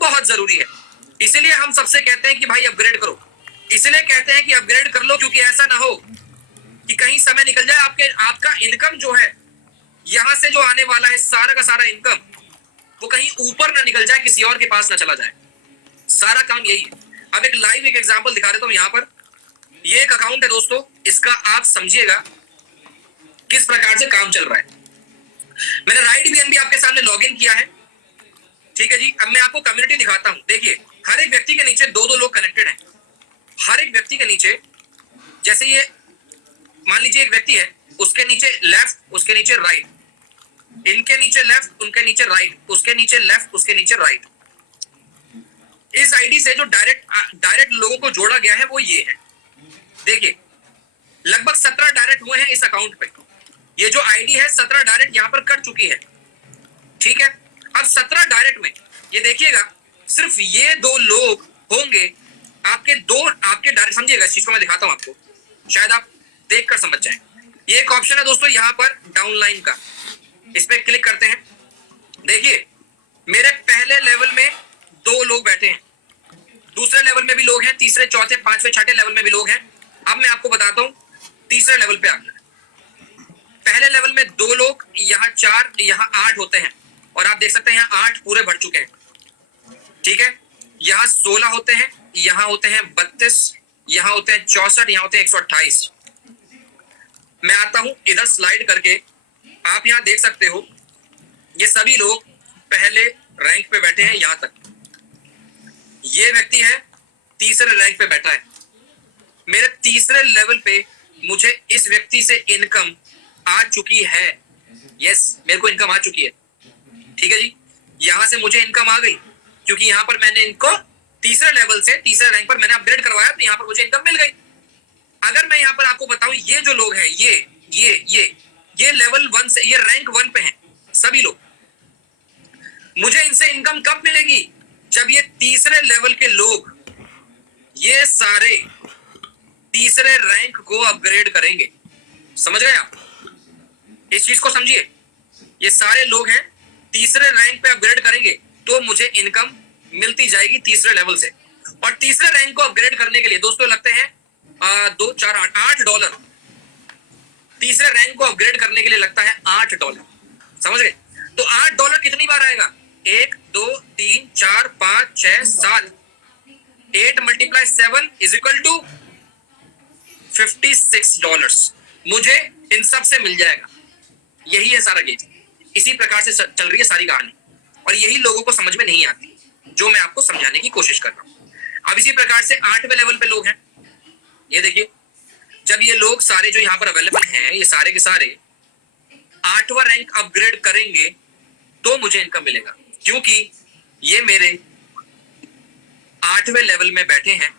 बहुत जरूरी है। इसीलिए हम सबसे कहते हैं कि भाई अपग्रेड करो, इसलिए कहते हैं कि अपग्रेड कर लो, क्योंकि ऐसा ना हो कि कहीं समय निकल जाए, आपका इनकम जो है यहां से जो आने वाला है सारा का सारा इनकम, वो कहीं ऊपर ना निकल जाए, किसी और के पास ना चला जाए। सारा काम यही है। अब एक लाइव एक एग्जांपल दिखा देता हूं। यहां पर ये एक अकाउंट है दोस्तों, इसका आप समझिएगा किस प्रकार से काम चल रहा है। मैंने राइट बीएनबी आपके सामने लॉगिन किया है, ठीक है जी। अब मैं आपको कम्युनिटी दिखाता हूं। देखिए, हर एक व्यक्ति के नीचे 2-2 लोग कनेक्टेड हैं। हर एक व्यक्ति के नीचे, जैसे ये मान लीजिए एक व्यक्ति है, उसके नीचे लेफ्ट, उसके नीचे राइट, इनके नीचे लेफ्ट, उनके नीचे राइट, उसके नीचे लेफ्ट, उसके नीचे राइट। इस आईडी से जो डायरेक्ट लोगों को जोड़ा गया है वो ये है। देखिए, लगभग 17 डायरेक्ट हुए हैं इस अकाउंट पे। ये जो आईडी है 17 डायरेक्ट यहां पर कट चुकी है, ठीक है। अब 17 डायरेक्ट में ये देखिएगा, सिर्फ ये 2 लोग होंगे आपके डायरेक्ट। समझिएगा, इस चीज को मैं दिखाता हूं आपको, शायद आप देख कर समझ जाएं। ये एक ऑप्शन है दोस्तों यहां पर डाउनलाइन का, इस पे क्लिक करते हैं। देखिए, मेरे पहले लेवल में 2 लोग बैठे हैं, दूसरे लेवल में भी लोग हैं, तीसरे, चौथे, 5वें, छठे लेवल में भी लोग हैं। अब मैं आपको बताता हूं तीसरे लेवल पे आ गया। पहले लेवल में 2 लोग, यहाँ 4, यहाँ 8 होते हैं। और आप देख सकते हैं यहाँ 8 पूरे भर चुके हैं, ठीक है। यहाँ 16 होते हैं, यहाँ होते हैं 32, यहाँ होते हैं 64, यहाँ होते हैं 128। मैं आता हूं इधर स्लाइड करके, आप यहाँ देख सकते हो ये सभी लोग पहले रैंक पे बैठे हैं यहां तक। ये व्यक्ति है तीसरे रैंक पे बैठा है। मेरे तीसरे लेवल पे मुझे इस व्यक्ति से इनकम आ चुकी है। यस, मेरे को इनकम आ चुकी है, ठीक है जी। यहां से मुझे इनकम आ गई क्योंकि यहां पर मैंने इनको तीसरे लेवल से तीसरे रैंक पर मैंने अपग्रेड करवाया, तो यहां पर मुझे इनकम मिल गई। अगर मैं यहां पर आपको बताऊं, ये जो लोग हैं ये लेवल 1 से, ये रैंक 1 पे हैं सभी लोग। मुझे इनसे इनकम कब मिलेगी? जब ये तीसरे लेवल के लोग ये सारे तीसरे रैंक को अपग्रेड करेंगे। समझ गए आप? इस चीज को समझिए। ये सारे लोग हैं तीसरे रैंक पे अपग्रेड करेंगे तो मुझे इनकम मिलती जाएगी तीसरे लेवल से। और तीसरे रैंक को अपग्रेड करने के लिए दोस्तों लगते हैं 2 4 8 डॉलर। तीसरे रैंक को अपग्रेड करने के लिए लगता है $8। समझ गए? तो $8 कितनी बार आएगा? 1 2 3 4 5 6 7। 8 × 7 = $56। मुझे इन सब से मिल जाएगा। यही है सारा गेम। इसी प्रकार से चल रही है सारी कहानी, और यही लोगों को समझ में नहीं आती, जो मैं आपको समझाने की कोशिश कर रहा हूं। अब इसी प्रकार से 8वें लेवल पे लोग हैं। ये देखिए, जब ये लोग सारे जो यहाँ पर अवेलेबल हैं, ये सारे के सारे 8वां रैंक अपग्रेड करेंगे तो मुझे इनकम मिलेगा, क्योंकि ये मेरे 8वें लेवल में बैठे हैं।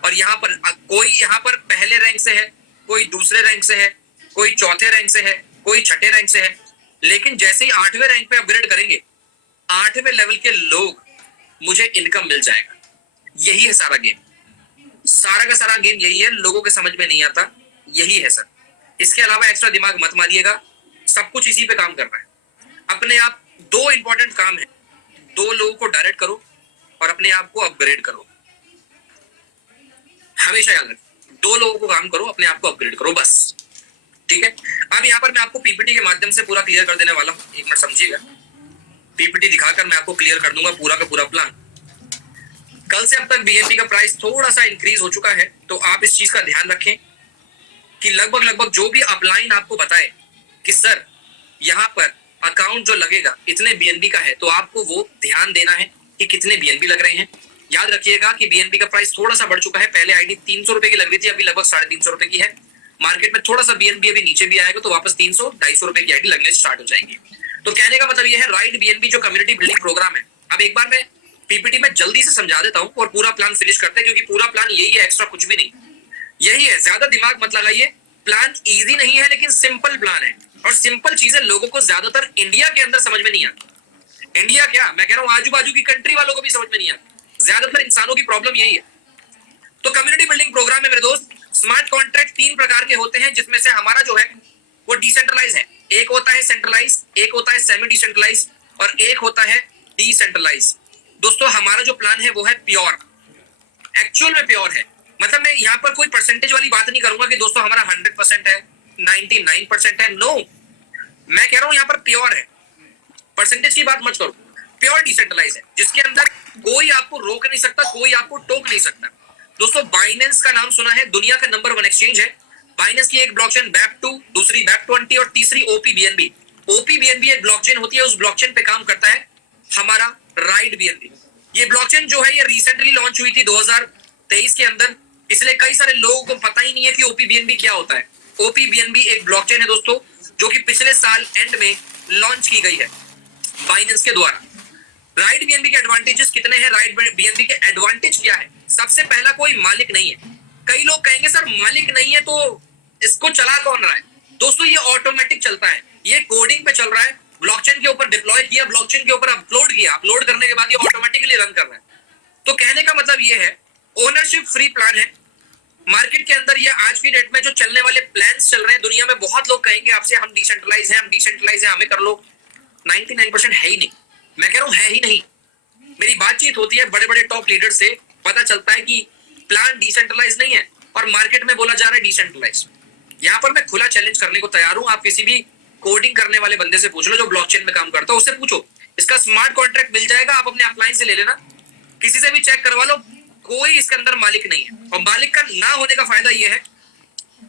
और यहाँ पर कोई यहाँ पर पहले रैंक से है, कोई दूसरे रैंक से है, कोई चौथे रैंक से है, कोई छठे रैंक से है। लेकिन जैसे ही 8वें रैंक पे अपग्रेड करेंगे, 8वें लेवल के लोग, मुझे इनकम मिल जाएगा। यही है सारा गेम। सारा का सारा गेम यही है, लोगों के समझ में नहीं आता। यही है सर। इसके अलावा एक्स्ट्रा दिमाग मत मारिएगा, सब कुछ इसी पे काम कर रहा है। अपने आप 2 इंपॉर्टेंट काम है, 2 लोगों को डायरेक्ट करो और अपने आप को अपग्रेड करो। हमेशा याद रखें, 2 लोगों को काम करो, अपने आप को अपग्रेड करो, बस। ठीक है। अब यहाँ पर मैं आपको पीपीटी के माध्यम से पूरा क्लियर कर देने वाला हूँ। 1 मिनट समझिएगा। पीपीटी दिखाकर मैं आपको क्लियर कर दूंगा पूरा का पूरा प्लान। कल से अब तक बीएनबी का प्राइस थोड़ा सा इंक्रीज हो चुका है, तो आप इस चीज का ध्यान रखें कि लगभग जो भी अपलाइन आपको बताए कि सर यहाँ पर अकाउंट जो लगेगा इतने बीएनबी का है, तो आपको वो ध्यान देना है कि कितने बीएनबी लग रहे हैं। याद रखिएगा कि बीएनबी का प्राइस थोड़ा सा बढ़ चुका है। पहले आईडी 300 रुपए की लग रही थी, अभी लगभग 350 रुपए की है। मार्केट में थोड़ा सा बीएनबी अभी नीचे भी आएगा, तो वापस 300-250 रुपए की आईडी लगने स्टार्ट हो जाएंगी। तो कहने का मतलब ये है, राइट बीएनबी जो कम्युनिटी बिल्डिंग प्रोग्राम है। अब एक बार मैं पीपीटी में जल्दी से समझा देता हूं और पूरा प्लान फिनिश करते हैं, क्योंकि पूरा प्लान यही है, एक्स्ट्रा कुछ भी नहीं। यही है, ज्यादा दिमाग मत लगाइए। प्लान इजी नहीं है, लेकिन सिंपल प्लान है। और सिंपल चीजें लोगों को ज्यादातर इंडिया के अंदर समझ में नहीं आती। इंडिया क्या, मैं कह रहा हूं आजू बाजू की कंट्री वालों को भी समझ में नहीं आती। ज्यादातर इंसानों की प्रॉब्लम यही है। तो कम्युनिटी बिल्डिंग प्रोग्राम में मेरे दोस्त, स्मार्ट कॉन्ट्रैक्ट 3 प्रकार के होते हैं, जिसमें से हमारा जो है वो डिसेंट्रलाइज है। एक होता है सेंट्रलाइज, एक होता है सेमी डिसेंट्रलाइज, और एक होता है डिसेंट्रलाइज। दोस्तों हमारा जो प्लान है वो है प्योर, एक्चुअल में प्योर है। मतलब मैं यहाँ पर कोई परसेंटेज वाली बात नहीं करूंगा कि दोस्तों हमारा 100% है, 99% है। नो, मैं कह रहा हूं यहाँ पर प्योर है, परसेंटेज की बात मत करो। प्योर डिसेंट्रलाइज है, जिसके अंदर कोई आपको रोक नहीं सकता, कोई आपको टोक नहीं सकता। दोस्तों बाइनेंस का नाम सुना है, दुनिया का नंबर 1 एक्सचेंज है। बाइनेंस की एक ब्लॉकचेन BEP2, दूसरी BEP20 और तीसरी OPBNB। OPBNB एक ब्लॉकचेन होती है, उस ब्लॉकचेन पे काम करता है हमारा राइट BNB। ये ब्लॉकचेन जो है ये रिसेंटली लॉन्च हुई थी 2023 के अंदर, इसलिए कई सारे लोगों को पता ही नहीं है कि OPBNB क्या होता है। OPBNB एक ब्लॉकचेन है दोस्तों, जो कि पिछले साल एंड में लॉन्च की गई है बाइनेंस के द्वारा। राइट BNB के एडवांटेजेस कितने हैं? राइट BNB के एडवांटेज क्या है? सबसे पहला, कोई मालिक नहीं है। कई लोग कहेंगे सर मालिक नहीं है तो इसको चला कौन रहा है? दोस्तों ये ऑटोमेटिक चलता है, ये कोडिंग पे चल रहा है। ब्लॉकचेन के ऊपर डिप्लॉय किया, ब्लॉकचेन के ऊपर अपलोड किया, अपलोड करने के बाद ये ऑटोमेटिकली रन कर रहा है। तो कहने का मतलब ये है, ओनरशिप फ्री प्लान है। मार्केट के अंदर ये आज की डेट में जो चलने वाले प्लान्स चल रहे हैं दुनिया में, बहुत लोग कहेंगे आपसे हम डिसेंट्रलाइज हैं, हम डिसेंट्रलाइज हैं, हमें कर लो। 99% है ही नहीं। मैं कह रहा हूं है ही नहीं। मेरी बातचीत होती है बड़े बड़े टॉप लीडर से, पता चलता है कि प्लान डिसेंट्रलाइज नहीं है और मार्केट में बोला जा रहा है डिसेंट्रलाइज। यहाँ पर मैं खुला चैलेंज करने को तैयार हूं। आप किसी भी कोडिंग करने वाले बंदे से पूछ लो जो ब्लॉकचेन में काम करता है, उससे पूछो इसका स्मार्ट कॉन्ट्रैक्ट मिल जाएगा, आप अपने अपलाइन से ले लेना, किसी से भी चेक करवा लो, कोई इसके अंदर मालिक नहीं है। और मालिक का ना होने का फायदा यह है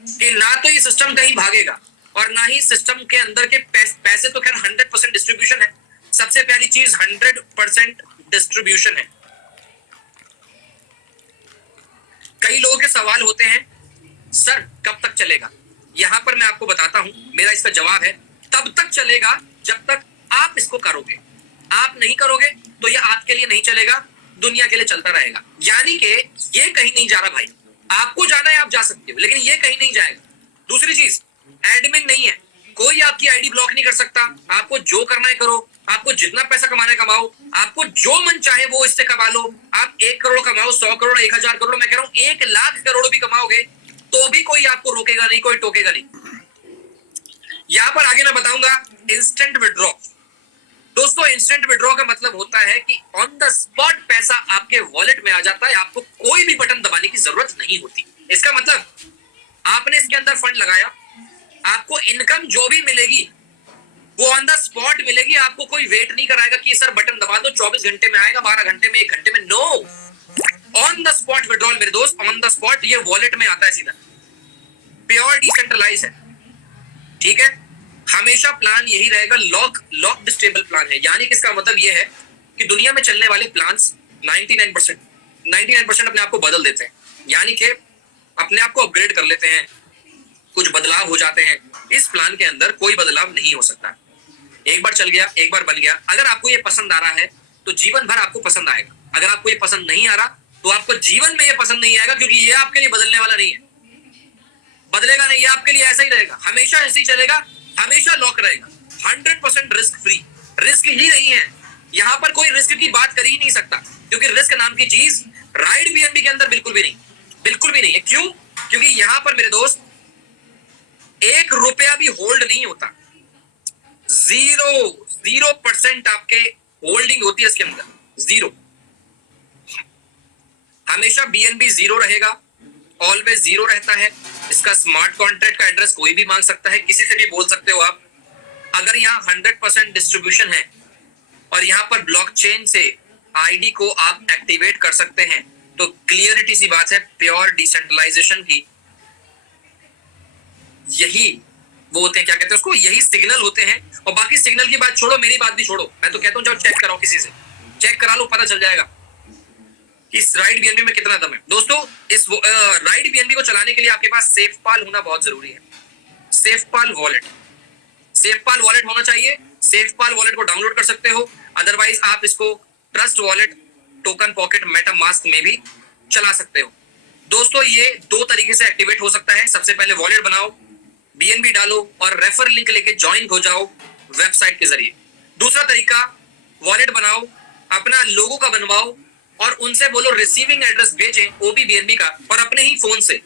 कि ना तो ये सिस्टम कहीं भागेगा और ना ही सिस्टम के अंदर के पैसे तो खैर 100% डिस्ट्रीब्यूशन है। सबसे पहली चीज 100% डिस्ट्रीब्यूशन है। कई लोगों के सवाल होते हैं, सर कब तक चलेगा? यहां पर मैं आपको बताता हूं, मेरा इसका जवाब है तब तक चलेगा जब तक आप इसको करोगे। आप नहीं करोगे तो ये आपके लिए नहीं चलेगा, दुनिया के लिए चलता रहेगा। यानी कि ये कहीं नहीं जा रहा भाई, आपको जाना है आप जा सकते हो, लेकिन ये कहीं नहीं जाएगा। दूसरी चीज, एडमिन नहीं है, कोई आपकी आईडी ब्लॉक नहीं कर सकता। आपको जो करना है करो, आपको जितना पैसा कमाना है कमाओ, आपको जो मन चाहे वो इससे कमा लो। आप 1 करोड़ कमाओ, 100 करोड़, 1000 करोड़, मैं कह रहा हूं 1 लाख करोड़ भी कमाओगे तो भी कोई आपको रोकेगा नहीं, कोई टोकेगा नहीं। यहां पर आगे मैं बताऊंगा इंस्टेंट विड्रॉ। दोस्तों इंस्टेंट विड्रॉ का मतलब होता है कि ऑन द स्पॉट पैसा आपके वॉलेट में आ जाता है, आपको कोई भी बटन दबाने की जरूरत नहीं होती। इसका मतलब आपने इसके अंदर फंड लगाया, आपको इनकम जो भी मिलेगी वो ऑन द स्पॉट मिलेगी। आपको कोई वेट नहीं कराएगा कि सर बटन दबा दो 24 घंटे में आएगा, 12 घंटे में, 1 घंटे में। No, on the spot withdrawal मेरे दोस्त, ऑन द स्पॉट ये वॉलेट में आता है सीधा। प्योर डिसेंट्रलाइज है, ठीक है। हमेशा प्लान यही रहेगा, लॉक स्टेबल प्लान है। यानी कि इसका मतलब यह है कि दुनिया में चलने वाले प्लान्स 99% अपने आप को बदल देते हैं, यानी कि अपने आप को अपग्रेड कर लेते हैं, कुछ बदलाव हो जाते हैं। इस प्लान के अंदर कोई बदलाव नहीं हो सकता। एक बार चल गया, एक बार बन गया। अगर आपको ये पसंद आ रहा है तो जीवन भर आपको पसंद आएगा। अगर आपको ये पसंद नहीं आ रहा तो आपको जीवन में ये पसंद नहीं आएगा, क्योंकि ये आपके लिए बदलने वाला नहीं है, बदलेगा नहीं। ये आपके लिए ऐसा ही रहेगा, हमेशा ऐसे ही चलेगा, हमेशा लॉक रहेगा, 100% रिस्क फ्री। रिस्क ही नहीं है यहां पर, कोई रिस्क की बात कर ही नहीं सकता, क्योंकि रिस्क नाम की चीज राइड बीएनबी के अंदर बिल्कुल भी नहीं है। क्यों? क्योंकि यहां पर मेरे दोस्त 1 रुपया भी होल्ड नहीं होता, 0% आपके होल्डिंग होती है इसके अंदर, 0। हमेशा बीएनबी 0 रहेगा, ऑलवेज 0 रहता है। इसका स्मार्ट कॉन्ट्रैक्ट का एड्रेस कोई भी मांग सकता है, किसी से भी बोल सकते हो आप। अगर यहाँ 100% डिस्ट्रीब्यूशन है और यहाँ पर ब्लॉकचेन से आईडी को आप एक्टिवेट कर सकते हैं, तो क्लियरिटी सी बात है, प्योर डिसेंट्रलाइजेशन की यही वो होते हैं, क्या कहते हैं उसको, यही सिग्नल होते हैं। और बाकी सिग्नल की बात छोड़ो, मेरी बात भी छोड़ो, मैं तो कहता हूं जब चेक कराओ, किसी से चेक करा लो, पता चल जाएगा कि इस राइड बीएनबी में कितना दम है। दोस्तों इस राइड बीएनबी को चलाने के लिए आपके पास सेफपाल होना बहुत जरूरी है। सेफपाल वॉलेट होना चाहिए। सेफपाल वॉलेट को डाउनलोड कर सकते हो, अदरवाइज आप इसको trust wallet, token pocket, MetaMask में भी चला सकते हो। दोस्तों ये 2 तरीके से एक्टिवेट हो सकता है। सबसे पहले वॉलेट बनाओ, बीएनबी डालो और रेफर लिंक लेके ज्वाइन हो जाओ वेबसाइट के जरिए। दूसरा तरीका, वॉलेट बनाओ, अपना लोगो का बनवाओ और उनसे बोलो रिसीविंग एड्रेस भेजें ओबी बीएनबी का, और अपने ही फोन से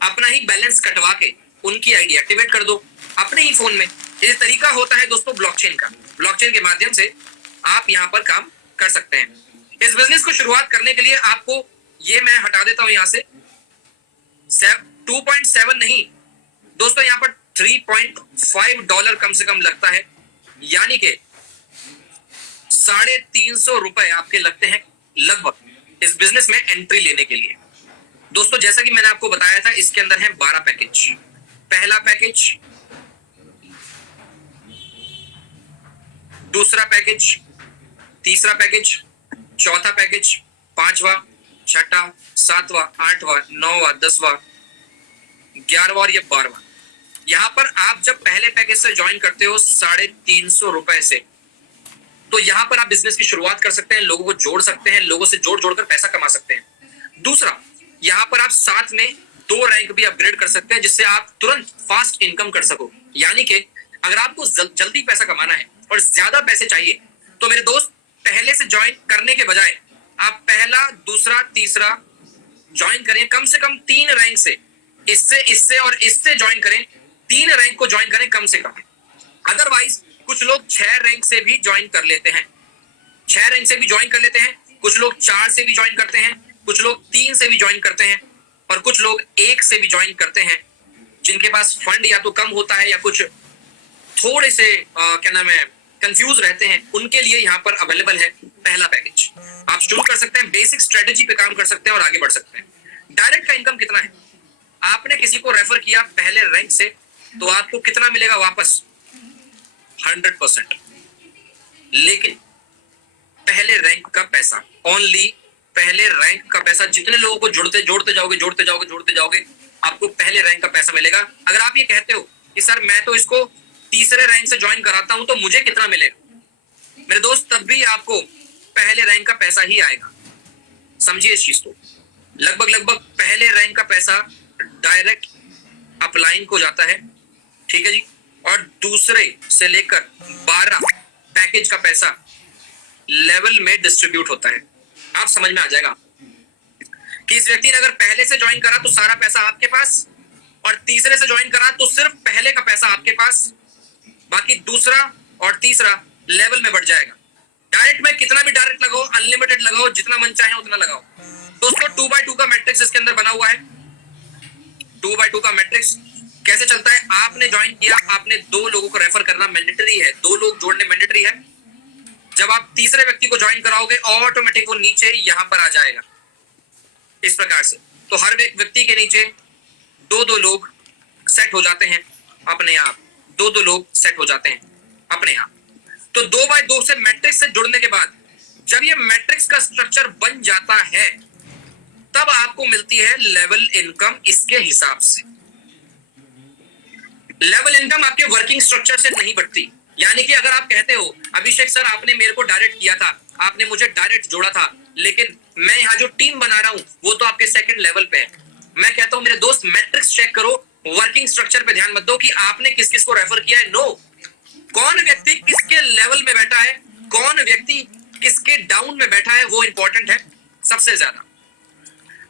अपना ही बैलेंस कटवा के उनकी आईडी एक्टिवेट कर दो अपने ही फोन में। ये तरीका होता है दोस्तों ब्लॉकचेन का। ब्लॉकचेन के माध्यम से आप यहाँ पर काम कर सकते हैं। इस बिजनेस को शुरुआत करने के लिए आपको, ये मैं हटा देता हूं यहाँ से, 2.7 नहीं दोस्तों, यहाँ पर $3.5 कम से कम लगता है, यानी कि 350 रुपए आपके लगते हैं लगभग इस बिजनेस में एंट्री लेने के लिए। दोस्तों जैसा कि मैंने आपको बताया था, इसके अंदर है 12 पैकेज। पहला पैकेज, दूसरा पैकेज, तीसरा पैकेज, चौथा पैकेज, 5वां, 6वां, 7वां, 8वां, 9वां, 10वां, 11वां और ये 12वां। यहां पर आप जब पहले पैकेज से ज्वाइन करते हो 350 रुपए से, तो यहां पर आप बिजनेस की शुरुआत कर सकते हैं, लोगों को जोड़ सकते हैं, लोगों से जोड़ कर पैसा कमा सकते हैं। दूसरा, यहां पर आप साथ में 2 रैंक भी अपग्रेड कर सकते हैं, जिससे आप तुरंत फास्ट इनकम कर सको। यानी कि अगर आपको जल्दी पैसा कमाना है और ज्यादा पैसे चाहिए, तो मेरे दोस्त पहले से ज्वाइन करने के बजाय आप पहला, दूसरा, तीसरा ज्वाइन करें, कम से कम 3 रैंक से, इससे और इससे ज्वाइन करें, 3 रैंक को ज्वाइन करें कम से कम। अदरवाइज कुछ लोग 6 रैंक से भी ज्वाइन कर लेते हैं, 6 रैंक से भी ज्वाइन कर लेते हैं, कुछ लोग 4 से भी ज्वाइन करते हैं, कुछ लोग 3 से भी ज्वाइन करते हैं, और कुछ लोग 1 से भी ज्वाइन करते हैं, जिनके पास फंड या तो कम होता है या कुछ थोड़े से क्या नाम है, कंफ्यूज रहते हैं उनके लिए यहाँ पर अवेलेबल है पहला पैकेज। आप शुरू कर सकते हैं, बेसिक स्ट्रेटेजी पे काम कर सकते हैं और आगे बढ़ सकते हैं। डायरेक्ट का इनकम कितना है? आपने किसी को रेफर किया पहले रैंक से तो आपको कितना मिलेगा वापस? 100%। लेकिन पहले रैंक का पैसा, ओनली पहले रैंक का पैसा, जितने लोगों को जोड़ते जाओगे आपको पहले रैंक का पैसा मिलेगा। अगर आप ये कहते हो कि सर मैं तो इसको तीसरे रैंक से ज्वाइन कराता हूं तो मुझे कितना मिलेगा, मेरे दोस्त, तब भी आपको पहले रैंक का पैसा ही आएगा। समझिए इस चीज को। लगभग पहले रैंक का पैसा डायरेक्ट अपलाइन को जाता है, ठीक है जी, और दूसरे से लेकर 12 पैकेज का पैसा लेवल में डिस्ट्रीब्यूट होता है। आप समझ में आ जाएगा कि इस व्यक्ति ने अगर पहले से ज्वाइन करा तो सारा पैसा आपके पास, और तीसरे से ज्वाइन करा तो सिर्फ पहले का पैसा आपके पास, बाकी दूसरा और तीसरा लेवल में बढ़ जाएगा। डायरेक्ट में कितना भी डायरेक्ट लगाओ, अनलिमिटेड लगाओ, जितना मन चाहे उतना लगाओ। दोस्तों 2x2 का मैट्रिक्स इसके अंदर बना हुआ है। 2x2 का मैट्रिक्स कैसे चलता है? आपने ज्वाइन किया, आपने 2 लोगों को रेफर करना मैंडेटरी है, 2 लोग जोड़ने मैंडेटरी है। जब आप तीसरे व्यक्ति को ज्वाइन कराओगे ऑटोमेटिक वो नीचे यहां पर आ जाएगा इस प्रकार से। तो हर एक व्यक्ति के नीचे 2 लोग सेट हो जाते हैं अपने आप, 2 लोग सेट हो जाते हैं अपने आप। तो 2x2 से मैट्रिक्स से जुड़ने के बाद जब ये मैट्रिक्स का स्ट्रक्चर बन जाता है तब आपको मिलती है लेवल इनकम। इसके हिसाब से लेवल इनकम आपके वर्किंग स्ट्रक्चर से नहीं बढ़ती। यानी कि अगर आप कहते हो अभिषेक सर आपने मेरे को डायरेक्ट किया था, आपने मुझे डायरेक्ट जोड़ा था, लेकिन मैं यहाँ जो टीम बना रहा हूं वो तो आपके सेकंड लेवल पे है। मैं कहता हूं मेरे दोस्त मैट्रिक्स चेक करो, वर्किंग स्ट्रक्चर पे ध्यान मत दो कि आपने किस किस को रेफर किया है। नो, कौन व्यक्ति किसके लेवल में बैठा है, कौन व्यक्ति किसके डाउन में बैठा है, वो इंपॉर्टेंट है सबसे ज्यादा।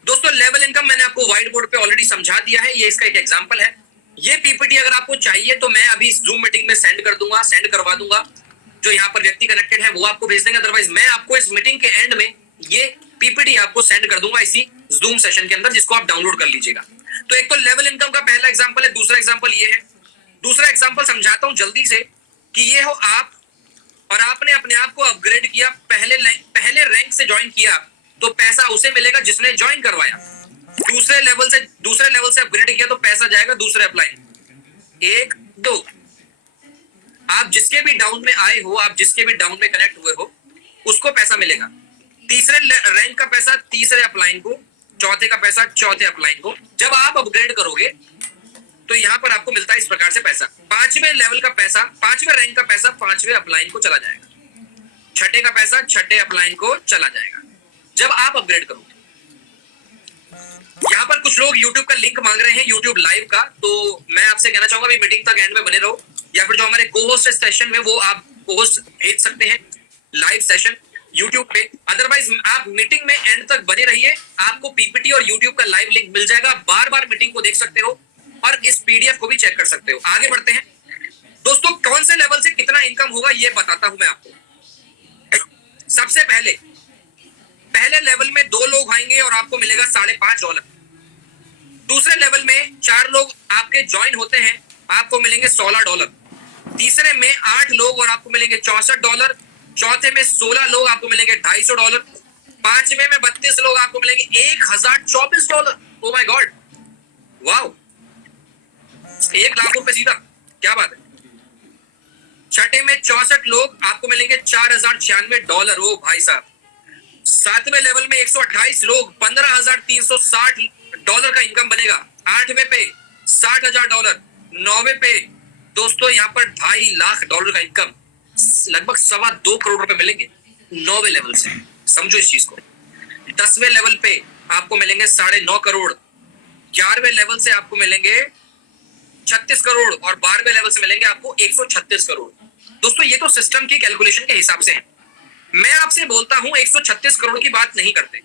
दोस्तों लेवल इनकम मैंने आपको व्हाइट बोर्ड पे ऑलरेडी समझा दिया है, ये इसका एक एग्जांपल है। ये पीपीटी अगर आपको चाहिए तो मैं अभी जूम मीटिंग में सेंड करवा दूंगा। जो यहाँ पर व्यक्ति कनेक्टेड है वो आपको भेज देंगे, अदरवाइज मैं आपको इस मीटिंग के एंड में ये पीपीटी आपको सेंड कर दूंगा इसी जूम सेशन के अंदर, जिसको आप डाउनलोड कर लीजिएगा। तो एक तो लेवल इनकम का पहला एग्जांपल है। दूसरा एग्जांपल ये है, दूसरा एग्जांपल समझाता हूं जल्दी से कि ये हो आप और आपने अपने आप को अपग्रेड किया, पहले रैंक से ज्वाइन किया तो पैसा उसे मिलेगा जिसने ज्वाइन करवाया। दूसरे लेवल से अपग्रेड किया तो पैसा जाएगा दूसरे अपलाइन। 1 2 आप जिसके भी डाउन में आए हो, आप जिसके भी डाउन में कनेक्ट हुए हो उसको पैसा मिलेगा। तीसरे रैंक का पैसा तीसरे अपलाइन को, चौथे का पैसा चौथे अपलाइन को। जब आप अपग्रेड करोगे तो यहां पर आपको मिलता है इस प्रकार से पैसा। 5वें लेवल का पैसा, 5वें रैंक का पैसा 5वें अपलाइन को चला जाएगा। छठे का पैसा छठे अपलाइन को चला जाएगा जब आप अपग्रेड करोगे। यहाँ पर कुछ लोग YouTube का लिंक मांग रहे हैं, YouTube लाइव का, तो मैं आपसे कहना चाहूंगा भी मीटिंग तक एंड में बने रहो, या फिर जो हमारे को-होस्ट सेशन में वो आप को-होस्ट भेज सकते हैं लाइव सेशन YouTube पे। अदरवाइज आप मीटिंग में एंड तक बने रहिए, आपको पीपीटी और YouTube का लाइव लिंक मिल जाएगा। बार बार मीटिंग को देख सकते हो और इस PDF को भी चेक कर सकते हो। आगे बढ़ते हैं दोस्तों, कौन से लेवल से कितना इनकम होगा ये बताता हूं मैं आपको। सबसे पहले लेवल में 2 लोग आएंगे और आपको मिलेगा $5.5। दूसरे लेवल में 4 लोग आपके ज्वाइन होते हैं, आपको मिलेंगे $16। तीसरे में 8 लोग और आपको मिलेंगे $64। चौथे में 16 लोग आपको मिलेंगे $250। पांचवें में 32 लोग आपको मिलेंगे $1024। Oh my God, wow, 1 lakh रुपए सीधा, क्या बात है। छठे में 64 लोग आपको मिलेंगे $4096। ओ भाई साहब। 7वें लेवल में 128 लोग, $15,360 का इनकम बनेगा। 8वें पे $60,000। 9वें पे दोस्तों यहाँ पर $2.5 लाख का इनकम, लगभग 2.25 करोड़ रुपए मिलेंगे 9वें लेवल से। समझो इस चीज को। 10वें लेवल पे आपको मिलेंगे 9.5 करोड़। 11वें लेवल से आपको मिलेंगे 36 करोड़ और 12वें लेवल से मिलेंगे आपको 136 करोड़। दोस्तों ये तो सिस्टम की कैलकुलेशन के हिसाब से है। मैं आपसे बोलता हूं 136 करोड़ की बात नहीं करते,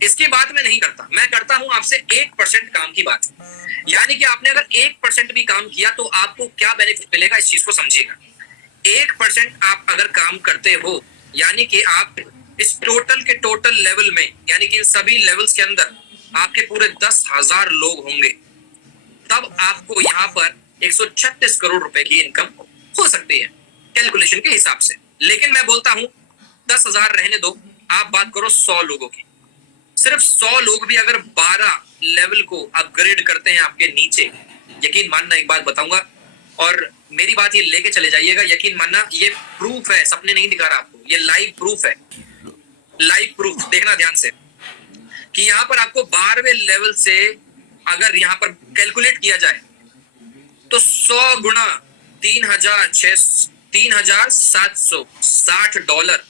इसकी बात मैं नहीं करता। मैं करता हूं आपसे 1% काम की बात। यानी कि आपने अगर 1% भी काम किया तो आपको क्या बेनिफिट मिलेगा, इस चीज को समझिएगा। 1% आप अगर काम करते हो यानी कि आप इस टोटल के टोटल लेवल में, यानी कि इन सभी लेवल्स के अंदर आपके पूरे 10,000 लोग होंगे, तब आपको यहाँ पर 136 करोड़ रुपए की इनकम हो सकती है कैलकुलेशन के हिसाब से, लेकिन मैं बोलता हूं 10,000 रहने दो, आप बात करो 100 लोगों की। सिर्फ 100 लोग भी अगर 12 लेवल को अपग्रेड करते हैं आपके नीचे, यकीन मानना, एक बात बताऊंगा और मेरी बात ये लेके चले जाइएगा, यकीन मानना, ये प्रूफ है, सपने नहीं दिखा रहा आपको, ये लाइव प्रूफ है, लाइव प्रूफ। देखना ध्यान से कि यहाँ पर आपको 12वें लेवल से अगर यहाँ पर कैलकुलेट किया जाए तो 100 गुना $3,760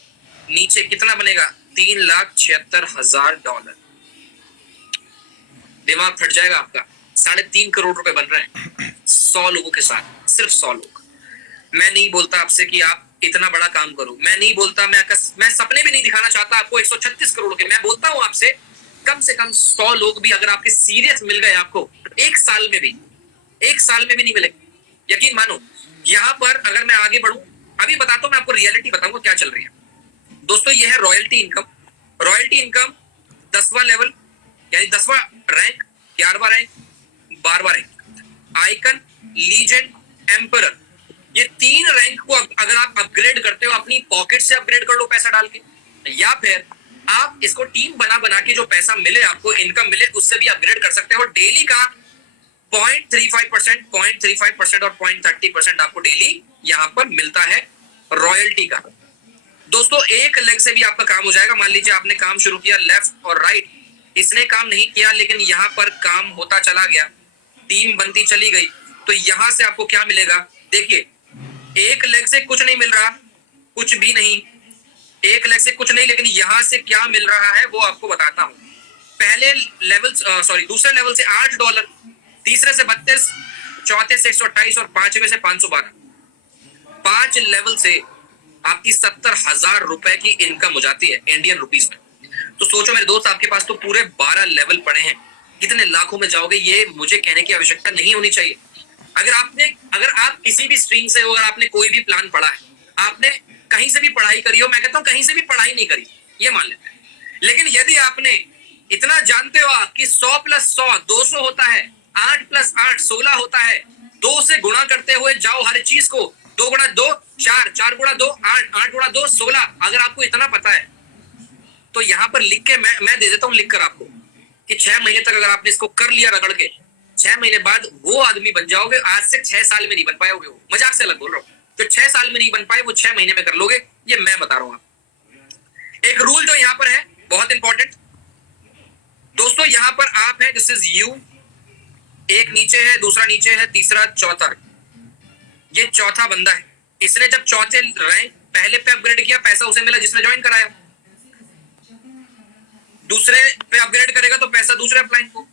नीचे कितना बनेगा? $3,76,000। दिमाग फट जाएगा आपका। 3.5 करोड़ रुपए बन रहे हैं 100 लोगों के साथ, सिर्फ 100 लोग। मैं नहीं बोलता आपसे कि आप इतना बड़ा काम करो, मैं नहीं बोलता, मैं सपने भी नहीं दिखाना चाहता आपको 136 करोड़ के। मैं बोलता हूं आपसे कम से कम 100 लोग भी अगर आपके सीरियस मिल गए आपको एक साल में भी नहीं मिले, यकीन मानो। यहां पर अगर मैं आगे बढ़ूं, अभी बताता हूं, मैं आपको रियलिटी बताऊंगा क्या चल रही है। दोस्तों ये है रॉयल्टी इनकम। रॉयल्टी इनकम 10वां लेवल यानी 10वां रैंक, 11वां रैंक, 12वां रैंक, आइकन, लीजेंड, एम्परर, ये 3 रैंक को अगर आप अपग्रेड करते हो, अपनी पॉकेट से अपग्रेड कर लो पैसा डाल के, या फिर आप इसको टीम बना के जो पैसा मिले आपको, इनकम मिले, उससे भी अपग्रेड कर सकते हो। डेली का 0.35%, 0.35% और 0.30% आपको डेली यहां पर मिलता है रॉयल्टी का। दोस्तों एक लेग से भी आपका काम हो जाएगा। मान लीजिए आपने काम शुरू किया लेफ्ट और राइट, इसने काम नहीं किया लेकिन यहां पर काम होता चला गया, टीम बनती चली गई, तो यहां से आपको क्या मिलेगा? देखिए एक लेग से कुछ नहीं मिल रहा, कुछ भी नहीं, एक लेग से कुछ नहीं, लेकिन यहां से क्या मिल रहा है वो आपको बताता हूं। पहले लेवल दूसरे लेवल से $8, तीसरे से 32, चौथे से 128 और 5वें से 512। 5 लेवल से आपकी 70,000 रुपए की इनकम हो जाती है इंडियन रुपीस में। तो सोचो मेरे दोस्त, आपके पास तो पूरे 12 लेवल पड़े हैं, कितने लाखों में जाओगे ये मुझे कहने की आवश्यकता नहीं होनी चाहिए। अगर आप किसी भी स्ट्रीम से हो, अगर आपने कोई भी प्लान पढ़ा है, आपने कहीं से भी पढ़ाई करी हो, मैं कहता हूं कहीं से भी पढ़ाई नहीं करी, ये मान लेते हैं, लेकिन यदि आपने इतना जानते हो आप कि 100 + 100 200 होता है, 8 + 8 16 होता है, 2 से गुणा करते हुए जाओ हर चीज को, 2 × 2 4, 4 × 2 8, 8 × 2 16। अगर आपको इतना पता है तो यहां पर लिख के मैं दे देता हूं लिख कर आपको कि 6 महीने तक अगर आपने इसको कर लिया रगड़ के, 6 महीने बाद वो आदमी बन जाओगे। आज से 6 साल में नहीं बन पाओगे, वो मजाक से अलग बोल रहा हूं, जो 6 साल में नहीं बन पाए वो 6 महीने में कर लोगे, ये मैं बता रहा हूं आपको। एक रूल जो यहां पर है बहुत इंपॉर्टेंट दोस्तों, यहां पर आप है, दिस इज यू, एक नीचे है, दूसरा नीचे है, तीसरा चौथा, ये चौथा बंदा है। इसने जब चौथे रैंक पहले पे अपग्रेड किया, पैसा उसे मिला जिसने ज्वाइन कराया, दूसरे पे अपग्रेड करेगा तो पैसा दूसरे अपलाइन को,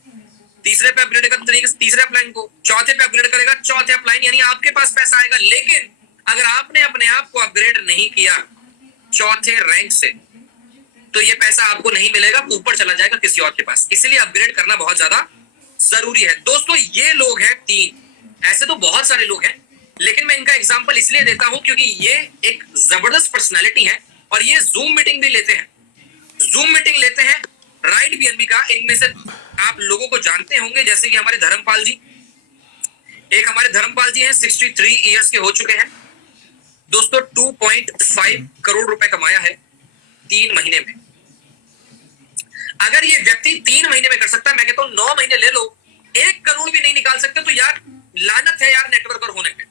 तीसरे पे अपग्रेड करेगा तीसरे अपलाइन को, चौथे पे अपग्रेड करेगा चौथे अपलाइन, यानी आपके पास पैसा आएगा। लेकिन अगर आपने अपने आप को अपग्रेड नहीं किया चौथे रैंक से, तो ये पैसा आपको नहीं मिलेगा, ऊपर चला जाएगा किसी और के पास। इसलिए अपग्रेड करना बहुत ज्यादा जरूरी है दोस्तों। ये लोग हैं 3, ऐसे तो बहुत सारे लोग हैं, लेकिन मैं इनका एग्जांपल इसलिए देता हूं क्योंकि ये एक जबरदस्त पर्सनालिटी है और ये जूम मीटिंग भी लेते हैं, राइट बीएनबी का। इनमें से आप लोगों को जानते होंगे, जैसे कि हमारे धर्मपाल जी, एक हमारे धर्मपाल जी हैं, 63 इयर्स के हो चुके हैं दोस्तों, 2.5 करोड़ रुपए कमाया है 3 महीने में। अगर ये व्यक्ति 3 महीने में कर सकता है, मैं कहता हूं 9 महीने ले लो, 1 करोड़ भी नहीं निकाल सकते तो यार लानत है यार, नेटवर्कर होने पे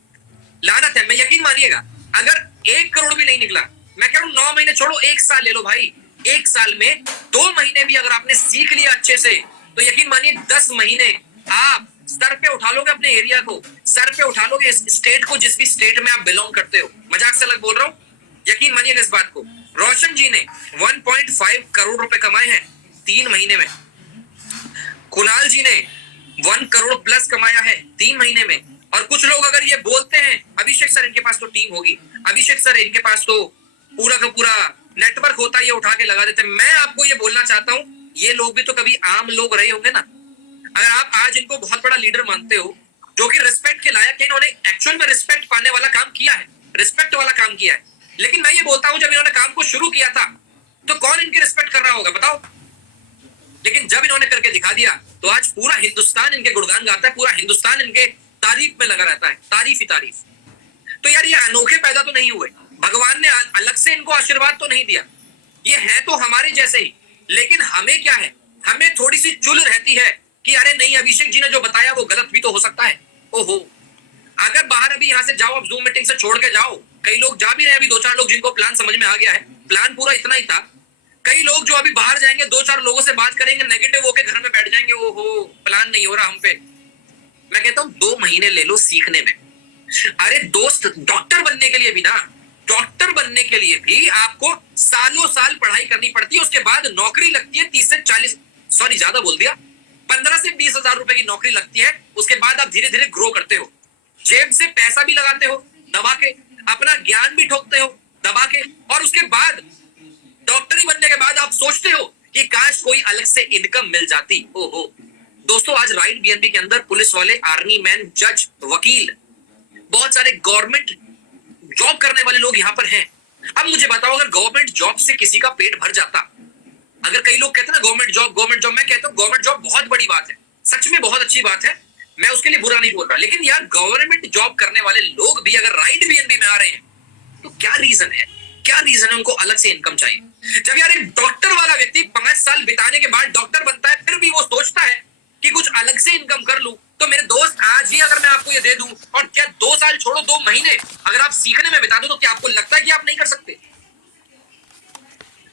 लानत है। मैं यकीन मानिएगा, अगर 1 करोड़ भी नहीं निकला, मैं कह रहा हूं 9 महीने छोड़ो, 1 साल ले लो भाई। 1 साल में 2 महीने भी अगर आपने सीख लिया अच्छे से, तो यकीन मानिए 10 महीने आप सर पे उठा लोगे, अपने एरिया को सर पे उठा लोगे, इस स्टेट को, जिस भी स्टेट में आप बिलोंग करते हो। मजाक से अलग बोल रहा हूं, यकीन मानिएगा इस बात को। रोशन जी ने 1.5 करोड़ रुपए कमाए हैं 3 महीने में, कुणाल जी ने 1 करोड़ प्लस कमाया है 3 महीने में। और कुछ लोग अगर ये बोलते हैं अभिषेक सर इनके पास तो टीम होगी, अभिषेक सर इनके पास तो पूरा का पूरा नेटवर्क होता है, ये उठा के लगा देते हैं। मैं आपको ये बोलना चाहता हूं, ये लोग भी तो कभी आम लोग रहे होंगे ना। अगर आप आज इनको बहुत बड़ा लीडर मानते हो, जो कि रिस्पेक्ट के लायक है, इन्होंने एक्चुअल में रिस्पेक्ट पाने वाला काम किया है, रिस्पेक्ट वाला काम किया है, लेकिन मैं ये बोलता हूं जब इन्होंने काम को शुरू किया था तो कौन इनकी रिस्पेक्ट कर रहा होगा बताओ। लेकिन जब इन्होंने करके दिखा दिया तो आज पूरा हिंदुस्तान इनके गुणगान गाता है, पूरा हिंदुस्तान इनके तारीफ में लगा रहता है, तारीफ ही तारीफ। तो यार ये अनोखे पैदा तो नहीं हुए, भगवान ने अलग से इनको आशीर्वाद तो नहीं दिया, ये है तो हमारे जैसे ही। लेकिन हमें क्या है, हमें थोड़ी सी चुल रहती है कि अरे नहीं, अभिषेक जी ने जो बताया वो गलत भी तो हो सकता है। ओहो, अगर बाहर अभी यहाँ से जाओ, अब जूम मीटिंग से छोड़ के जाओ, कई लोग जा भी रहे हैं अभी, 2-4 लोग जिनको प्लान समझ में आ गया है, प्लान पूरा इतना ही था। कई लोग जो अभी बाहर जाएंगे, 2-4 लोगों से बात करेंगे, नेगेटिव होके घर में बैठ जाएंगे, ओहो प्लान नहीं हो रहा हम पे। मैं कहता हूँ 2 महीने ले लो सीखने में। अरे दोस्त, डॉक्टर बनने के लिए भी ना, डॉक्टर बनने के लिए भी आपको सालों साल पढ़ाई करनी पड़ती है, उसके बाद नौकरी लगती है 30 से 40, सॉरी ज्यादा बोल दिया, 15 से 20 हजार रुपए की नौकरी लगती है। उसके बाद आप धीरे धीरे ग्रो करते हो, जेब से पैसा भी लगाते हो दबा के, अपना ज्ञान भी ठोकते हो दबा के, और उसके बाद डॉक्टरी बनने के बाद आप सोचते हो कि काश कोई अलग से इनकम मिल जाती। ओहो दोस्तों, आज राइट बीएनबी के अंदर पुलिस वाले, आर्मी मैन, जज, वकील, बहुत सारे गवर्नमेंट जॉब करने वाले लोग यहाँ पर हैं। अब मुझे बताओ, अगर गवर्नमेंट जॉब से किसी का पेट भर जाता, अगर कई लोग कहते हैं ना गवर्नमेंट जॉब, मैं कहता हूँ गवर्नमेंट जॉब बहुत बड़ी बात है, सच में बहुत अच्छी बात है, मैं उसके लिए बुरा नहीं बोल रहा। लेकिन यार गवर्नमेंट जॉब करने वाले लोग भी अगर राइट बीएनबी में आ रहे हैं, तो क्या रीजन है, क्या रीजन है उनको अलग से इनकम चाहिए? जब यार एक डॉक्टर वाला व्यक्ति 5 साल बिताने के बाद डॉक्टर बनता है, फिर भी वो सोचता है कि कुछ अलग से इनकम कर लूं, तो मेरे दोस्त आज ही अगर मैं आपको ये दे दूं, और क्या 2 साल छोड़ो 2 महीने अगर आप सीखने में बिता दो, तो क्या आपको लगता है कि आप नहीं कर सकते?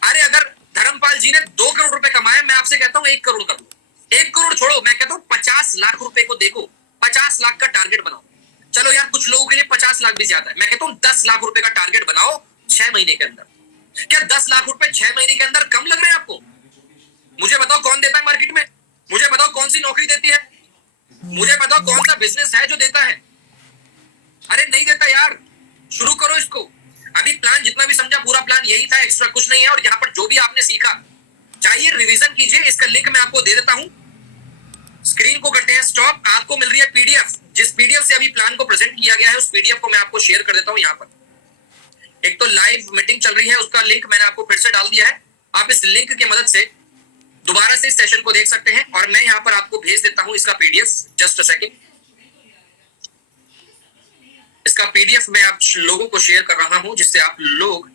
अरे अगर धर्मपाल जी ने 2 करोड़ रुपए कमाए, मैं आपसे कहता हूँ 1 करोड़ कर लो, 1 करोड़ छोड़ो, मैं कहता हूँ 50 लाख रुपए को देखो, 50 लाख का टारगेट बनाओ। चलो यार कुछ लोगों के लिए 50 लाख भी ज्यादा है, मैं कहता हूँ 10 लाख रुपए का टारगेट बनाओ 6 महीने के अंदर। क्या 10 लाख रुपए 6 महीने के अंदर कम लग रहे हैं आपको? मुझे बताओ कौन देता है मार्केट में, मुझे बताओ कौन सी नौकरी देती है, मुझे बताओ कौन सा बिजनेस है जो देता है? अरे नहीं देता यार, शुरू करो इसको। अभी प्लान जितना भी समझा, पूरा प्लान यही था, एक्स्ट्रा कुछ नहीं है। और यहाँ पर जो भी आपने सीखा, चाहिए रिवीजन कीजिए, इसका लिंक मैं आपको दे देता हूँ। स्क्रीन को करते हैं स्टॉप, आपको मिल रही है पीडीएफ, जिस पीडीएफ से अभी प्लान को प्रेजेंट किया गया है, उस पीडीएफ को मैं आपको शेयर कर देता हूँ। यहाँ पर एक तो लाइव मीटिंग चल रही है, उसका लिंक मैंने आपको फिर से डाल दिया है। आप इस लिंक की मदद से दोबारा से इस सेशन को देख सकते हैं, और मैं यहाँ पर आपको भेज देता हूँ इसका पीडीएफ। जस्ट अ सेकेंड, इसका पीडीएफ मैं आप लोगों को शेयर कर रहा हूं, जिससे आप लोग